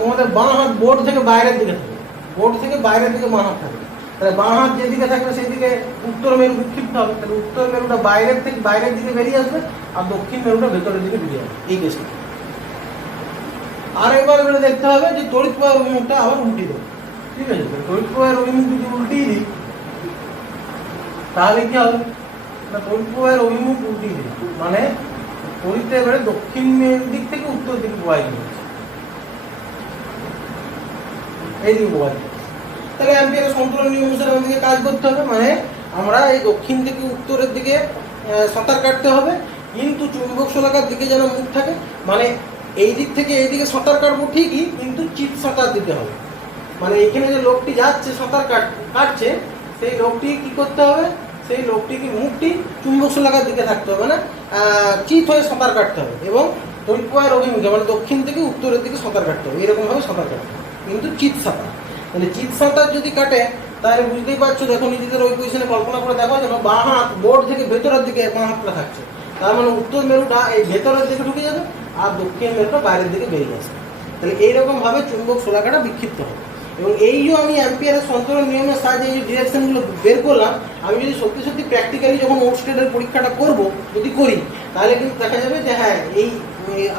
তোমাদের বাঁ হাত বোর্ড থেকে বাইরের দিকে থাকবে, বোর্ড থেকে বাইরের দিকে বাঁ হাত থাকবে। তাহলে বাঁ হাত যেদিকে থাকবে সেই দিকে উত্তর মেরু বিক্ষিপ্ত হবে, তাহলে উত্তর মেরুটা বাইরের দিকে বেরিয়ে আসবে, আর দক্ষিণ মেরুটা ভেতরের দিকে বেরিয়ে আসবে, এই কেসটা। আর এবার দেখতে হবে যে তড়িৎ প্রবাহের অভিমুখটা আবার উল্টিয়ে দেবো। ঠিক আছে, তড়িৎ প্রবাহের অভিমুখ যদি উল্টিয়ে দিই, তাহলে কি হবে না, তড়িৎ প্রবাহের অভিমুখ উল্টিয়ে দিই, মানে তড়িৎটা এবারে দক্ষিণ দিক থেকে উত্তর দিকে প্রবাহিত হচ্ছে, এই দিকে প্রবাহিত। তাহলে অ্যাম্পিয়ারের সন্তরণ নিয়ম অনুসারে আমাদেরকে কাজ করতে হবে, মানে আমরা এই দক্ষিণ থেকে উত্তরের দিকে সাঁতার কাটতে হবে, কিন্তু চুম্বক শলাকার দিকে যেন মুখ থাকে, মানে এই দিক থেকে এই দিকে সাঁতার কাটবো ঠিকই, কিন্তু চিত সাঁতার দিতে হবে। মানে এখানে যে লোকটি যাচ্ছে সাঁতার কাটছে, সেই লোকটি কি করতে হবে, সেই লোকটিকে মুখটি চুম্বক শলাকার দিকে থাকতে হবে, মানে চিত হয়ে সাঁতার কাটতে হবে, এবং তড়িৎ প্রবাহের অভিমুখে মানে দক্ষিণ থেকে উত্তরের দিকে সাঁতার কাটতে হবে, এরকম ভাবে সাঁতার কাটতে হবে, কিন্তু চিত সাঁতার। মানে চিত সাঁতার যদি কাটে, তাহলে বুঝতেই পারছো, দেখো নিজেদের ওই পজিশনে কল্পনা করে দেখো যেন বাঁ হাত বোর্ড থেকে ভেতরের দিকে বাঁ হাতটা থাকছে, তার মানে উত্তর মেরুটা এই ভেতরের দিকে ঢুকে যাবে, আর দক্ষিণ মেরুটা বাইরের দিকে বেরিয়ে আসবে। তাহলে এইরকম ভাবে চুম্বক শলাকাটা বিক্ষিপ্ত হবে। এবং এই যে আমি অ্যাম্পিয়ারের সন্তরণ নিয়মের সাহায্যে এই যে ডিরেকশনগুলো বের করলাম, আমি যদি সত্যি সত্যি প্র্যাকটিক্যালি যখন ওয়েটস্টেডের পরীক্ষাটা করব, যদি করি, তাহলে কিন্তু দেখা যাবে যে হ্যাঁ, এই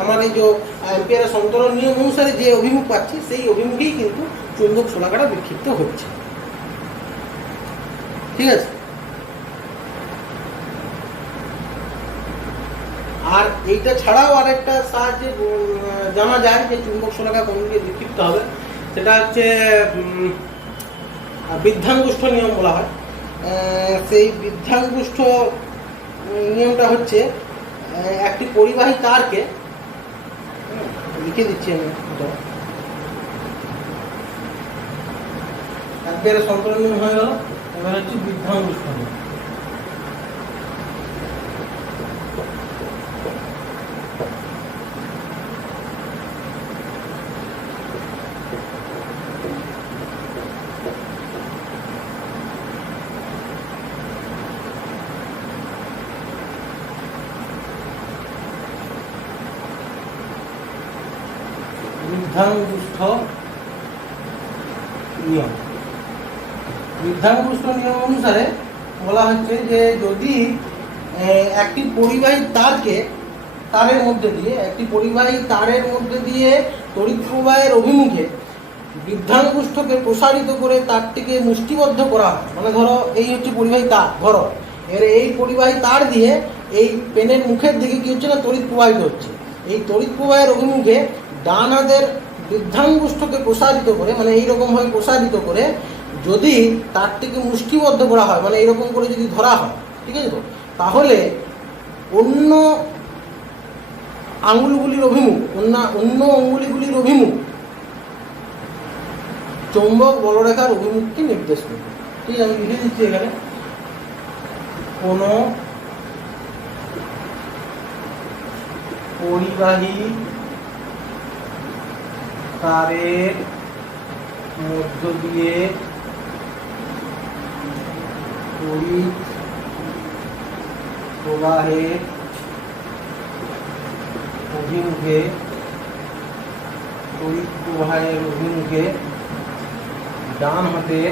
আমার এই যে অ্যাম্পিয়ারের সন্তরণ নিয়ম অনুসারে যে অভিমুখ পাচ্ছি, সেই অভিমুখেই কিন্তু চুম্বক শলাকাটা বিক্ষিপ্ত হচ্ছে। ঠিক আছে, আর এইটা ছাড়াও আরেকটা সাহায্যে জানা যায় যে চুম্বক শলাকা কোন দিকে বিক্ষিপ্ত হবে, সেটা হচ্ছে বৃদ্ধাঙ্গুষ্ঠ নিয়ম বলা হয়। সেই বৃদ্ধাঙ্গুষ্ঠ নিয়মটা হচ্ছে একটি পরিবাহী তারকে, লিখে দিচ্ছি আমি, একবারে সন্তরণ নিয়ম হয়ে গেল। এবার হচ্ছে বৃদ্ধাঙ্গুষ্ঠ নিয়ম। বৃদ্ধাঙ্গুষ্ঠ নিয়ম, বৃদ্ধাঙ্গুষ্ঠ নিয়ম অনুসারে বলা হচ্ছে যে যদি একটি পরিবাহী তারকে তারের মধ্যে দিয়ে, একটি পরিবাহী তারের মধ্যে দিয়ে তড়িৎ প্রবাহের অভিমুখে বৃদ্ধাঙ্গুষ্ঠকে প্রসারিত করে তারটিকে মুষ্টিবদ্ধ করা হয়। মানে ধরো এই হচ্ছে পরিবাহী তার, ধরো এই পরিবাহী তার দিয়ে এই পেনের মুখের দিকে কি হচ্ছে না, তড়িৎ প্রবাহিত হচ্ছে। এই তড়িৎ প্রবাহের অভিমুখে ডান হাতের বৃদ্ধাঙ্গুষ্ঠকে প্রসারিত করে, মানে এইরকমভাবে প্রসারিত করে যদি তারটিকে মুষ্টিবদ্ধ করা হয়, মানে এইরকম করে যদি ধরা হয়, ঠিক আছে তো, তাহলে অন্য আঙুলগুলির অভিমুখ, অন্য অঙ্গুলিগুলির অভিমুখ চৌম্বক বলরেখার অভিমুখকে নির্দেশ করবে। ঠিক আছে, আমি লিখে দিচ্ছি এখানে, কোনো পরিবাহী তারের মধ্য দিয়ে তড়িৎ প্রবাহের অভিমুখে ডান হাতের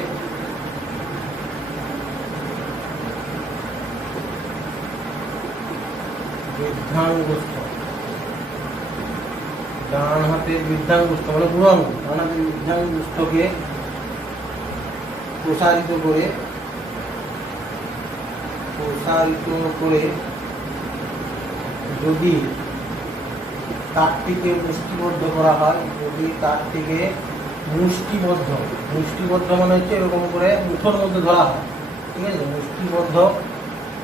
বৃদ্ধাঙ্গুষ্ঠ, মানে বুড়ো আঙুল, ডান হাতের বৃদ্ধাঙ্গুষ্ঠকে প্রসারিত করে যদি তারটিকে মুষ্টিবদ্ধ করা হয়, মুষ্টিবদ্ধ মানে হচ্ছে এরকম করে মুঠোর মধ্যে ধরা হয়, ঠিক আছে, মুষ্টিবদ্ধ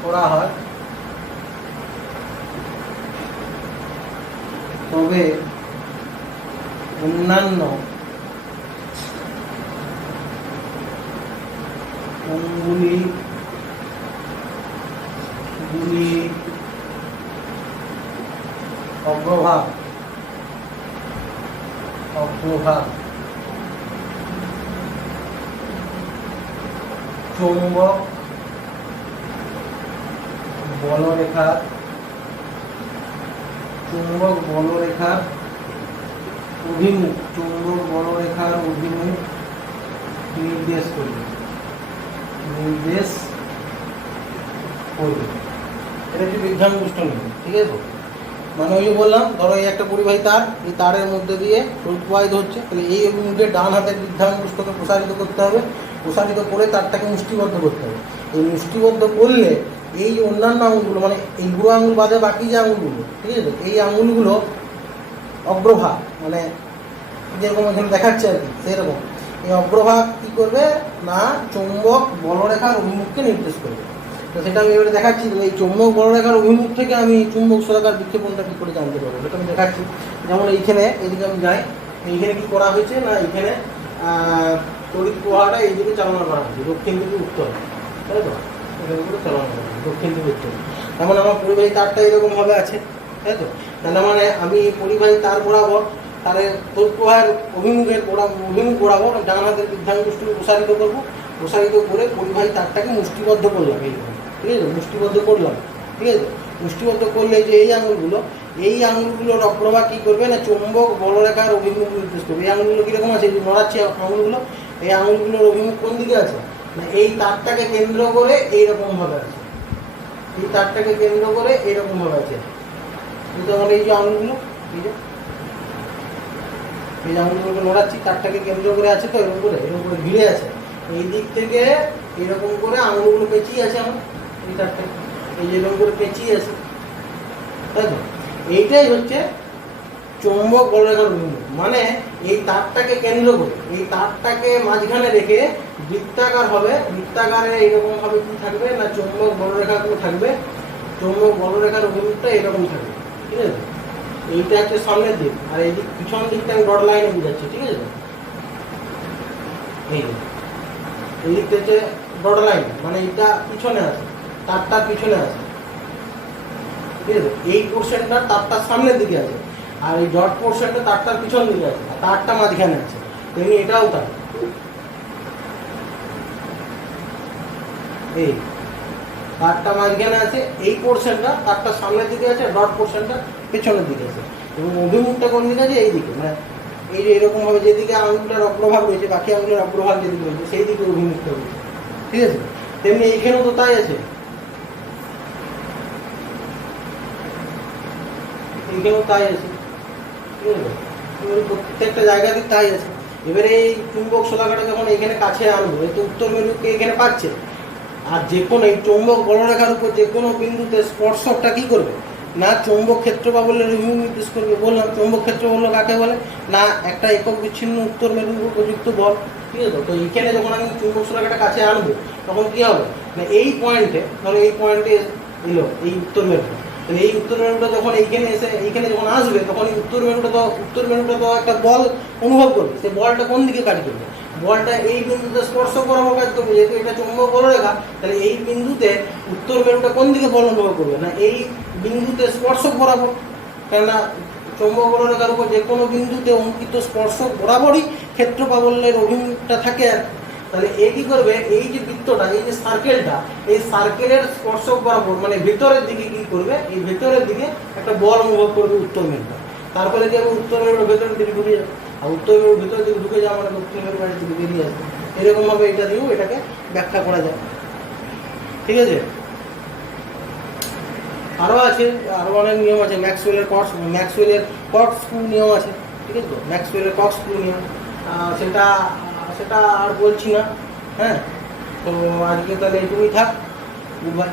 করা হয়, তবে অন্যান্য অঙ্গুলিগুলি অগ্রভাগ চৌম্বক বলরেখার অভিমুখ নির্দেশ করবে। এটা হচ্ছে বৃদ্ধাঙ্গুষ্ঠ নিয়ম, ঠিক আছে। মানে ওই যে বললাম, ধরো এই একটা পরিবাহী তার, এই তারের মধ্যে দিয়ে তড়িৎ প্রবাহিত হচ্ছে, তাহলে এই অভিমুখে ডান হাতের বৃদ্ধাঙ্গুষ্ঠকে প্রসারিত করতে হবে, প্রসারিত করে তারটাকে মুষ্টিবদ্ধ করতে হবে। এই মুষ্টিবদ্ধ করলে এই অন্যান্য আঙুলগুলো, মানে এই বুড়ো আঙুল বাদে বাকি যে আঙুলগুলো, ঠিক আছে, এই আঙুলগুলো অগ্রভাগ, মানে যেরকম এখানে দেখাচ্ছে আর কি, সেরকম এই অগ্রভাগ কী করবে না, চৌম্বক বলরেখার অভিমুখকে নির্দেশ করবে। তো সেটা আমি এবারে দেখাচ্ছি। এই চৌম্বক বলরেখার অভিমুখ থেকে আমি চুম্বক শলাকার বিক্ষেপণটা কী করে জানতে পারবো, সেটা আমি দেখাচ্ছি। যেমন এইখানে, এদিকে আমি যাই, এইখানে কি করা হয়েছে না, এইখানে তড়িৎ প্রবাহটা এইদিকে চালনা করা হয়েছে, দক্ষিণ থেকে উত্তর, তাই তো, এখানে করে চালনা করা হয়েছে দক্ষিণ থেকে উত্তর। তেমন আমার পরিবাহী তারটা এরকমভাবে আছে, তাই তো। তাহলে মানে আমি পরিবাহী তার বরাবর তাহলে তড়িৎ প্রবাহের অভিমুখ বরাবর ডান হাতের বৃদ্ধাঙ্গুষ্ঠকে প্রসারিত করবো, প্রসারিত করে পরিবাহী তারটাকে মুষ্টিবদ্ধ করলাম, এইরকম, ঠিক আছে, মুষ্টিবদ্ধ করলাম, ঠিক আছে। মুষ্টিবদ্ধ করলে যে এই আঙুলগুলোর অগ্রভাগ কী করবে না, চৌম্বক বলরেখার অভিমুখ নির্দেশ করবে। এই আঙুলগুলো কীরকম আছে, নড়াচ্ছে আঙুলগুলো, এই আঙুলগুলোর অভিমুখ কোন দিকে আছে না, এই তারটাকে কেন্দ্র করে এইরকমভাবে আছে, এই তারটাকে কেন্দ্র করে এইরকমভাবে আছে। কিন্তু আমার এই যে আঙুলগুলো, এই আঙুলগুলোকে নড়াচ্ছি, তারটাকে কেন্দ্র করে আছে, তো এরকম করে ঘিরে আছে। এই দিক থেকে এরকম করে আঙুলগুলো পেঁচিয়ে আছে আমার, এই তারটা এই যেরকম করে পেঁচিয়ে আছে, তাই তো। এইটাই হচ্ছে চৌম্বক বলরেখার অভিমুখ। মানে এই তারটাকে কেন্দ্র করে, এই তারটাকে মাঝখানে রেখে বৃত্তাকার হবে, বৃত্তাকারে এইরকম ভাবে কি থাকবে না, চৌম্বক বলরেখাগুলো থাকবে, চৌম্বক বলরেখার অভিমুখটা এরকম থাকবে, ঠিক আছে। এইটা হচ্ছে সামনের দিক, আর এই দিক পিছন দিকটা আমি ডট লাইনে বুঝাচ্ছি, ঠিক আছে। এই দিকটা হচ্ছে ডট লাইন, মানে এইটা পিছনে আছে, তারটা পিছনে আছে, ঠিক আছে। এই পোর্শনটা তারটার সামনের দিকে আছে, আর এই ডট পোর্শনটা তারটার পিছন দিকে আছে, তারটা মাঝখানে আছে, তেমনি এটাও তার। এই তারটা মাঝখানে আছে, এই পোর্শনটা তারটার সামনের দিকে আছে, ডট পোর্শনটা পেছনের দিকে আছে, এবং অভিমুখটা কোন দিকে আছে, এই দিকে, মানে এই যে এরকম ভাবে যেদিকে আঙুলটার অগ্রভাগ রয়েছে, বাকি আঙুলের অগ্রভাগ যেদিকে রয়েছে সেই দিকে অভিমুখটা রয়েছে, ঠিক আছে। তেমনি এইখানেও তো তাই আছে, এখানেও তাই আছে, ঠিক আছে? প্রত্যেকটা জায়গাতে তাই আছে। এবারে এই চুম্বক শলাকাটা যখন এখানে কাছে আনবো, এই তো উত্তর মেরুকে এখানে পাচ্ছে, আর যে কোনো এই চৌম্বক বলরেখার উপর যে কোনো বিন্দুতে স্পর্শকটা কি করবে না চৌম্বক ক্ষেত্র বা বলে রিভিউ নির্দেশ করবে। বললাম চৌম্বক ক্ষেত্র বললো কাকে বলে না একটা একক বিচ্ছিন্ন উত্তর মেরুর উপযুক্ত বল, ঠিক আছে? তো এইখানে যখন আমি চুম্বক শলাকাটা কাছে আনবো তখন কি হবে না এই পয়েন্টে, ধরো এই পয়েন্টে এলো এই উত্তর মেরুটা, তাহলে এই উত্তর মেরুটা যখন এইখানে এসে এইখানে যখন আসবে তখন এই উত্তর মেরুটা তো একটা বল অনুভব করবে। সেই বলটা কোন দিকে কাজ করবে, বলটা এই বিন্দুতে স্পর্শ বরাবর কাজ করবে। যেহেতু এটা চৌম্বক বলরেখা, তাহলে এই বিন্দুতে উত্তর মেরুটা কোন দিকে বল অনুভব করবে না এই বিন্দুতে স্পর্শক বরাবর। কেননা চৌম্বক বলরেখার উপর যে কোনো বিন্দুতে অঙ্কিত স্পর্শক বরাবরই ক্ষেত্র প্রাবল্যের অভিমুখটা থাকে। আর তাহলে এ কি করবে, এই যে বৃত্তটা, এই যে সার্কেলটা, এই সার্কেলের স্পর্শক বরাবর মানে ভেতরের দিকে কি করবে, এই ভেতরের দিকে একটা বল অনুভব করবে উত্তর মেরুটা। তারপরে কি হবে, উত্তর মেরুর ভেতরের দিকে ঢুকে যাবে, আর উত্তর মেরুর ভেতরের দিকে ঢুকে যাওয়া মানে দক্ষিণ মেরুর বাইরের দিকে বেরিয়ে আসবে। এরকমভাবে এটা দিয়েও এটাকে ব্যাখ্যা করা যায়, ঠিক আছে? আরও আছে, আরও অনেক নিয়ম আছে। ম্যাক্সওয়েলের কট স্ক্রু নিয়ম আছে, ঠিক আছে? ম্যাক্সওয়েলের কট স্ক্রু নিয়ম, সেটা সেটা আর বলছি না। হ্যাঁ, তো আজকে তাহলে এটুকুই থাক। Good bye.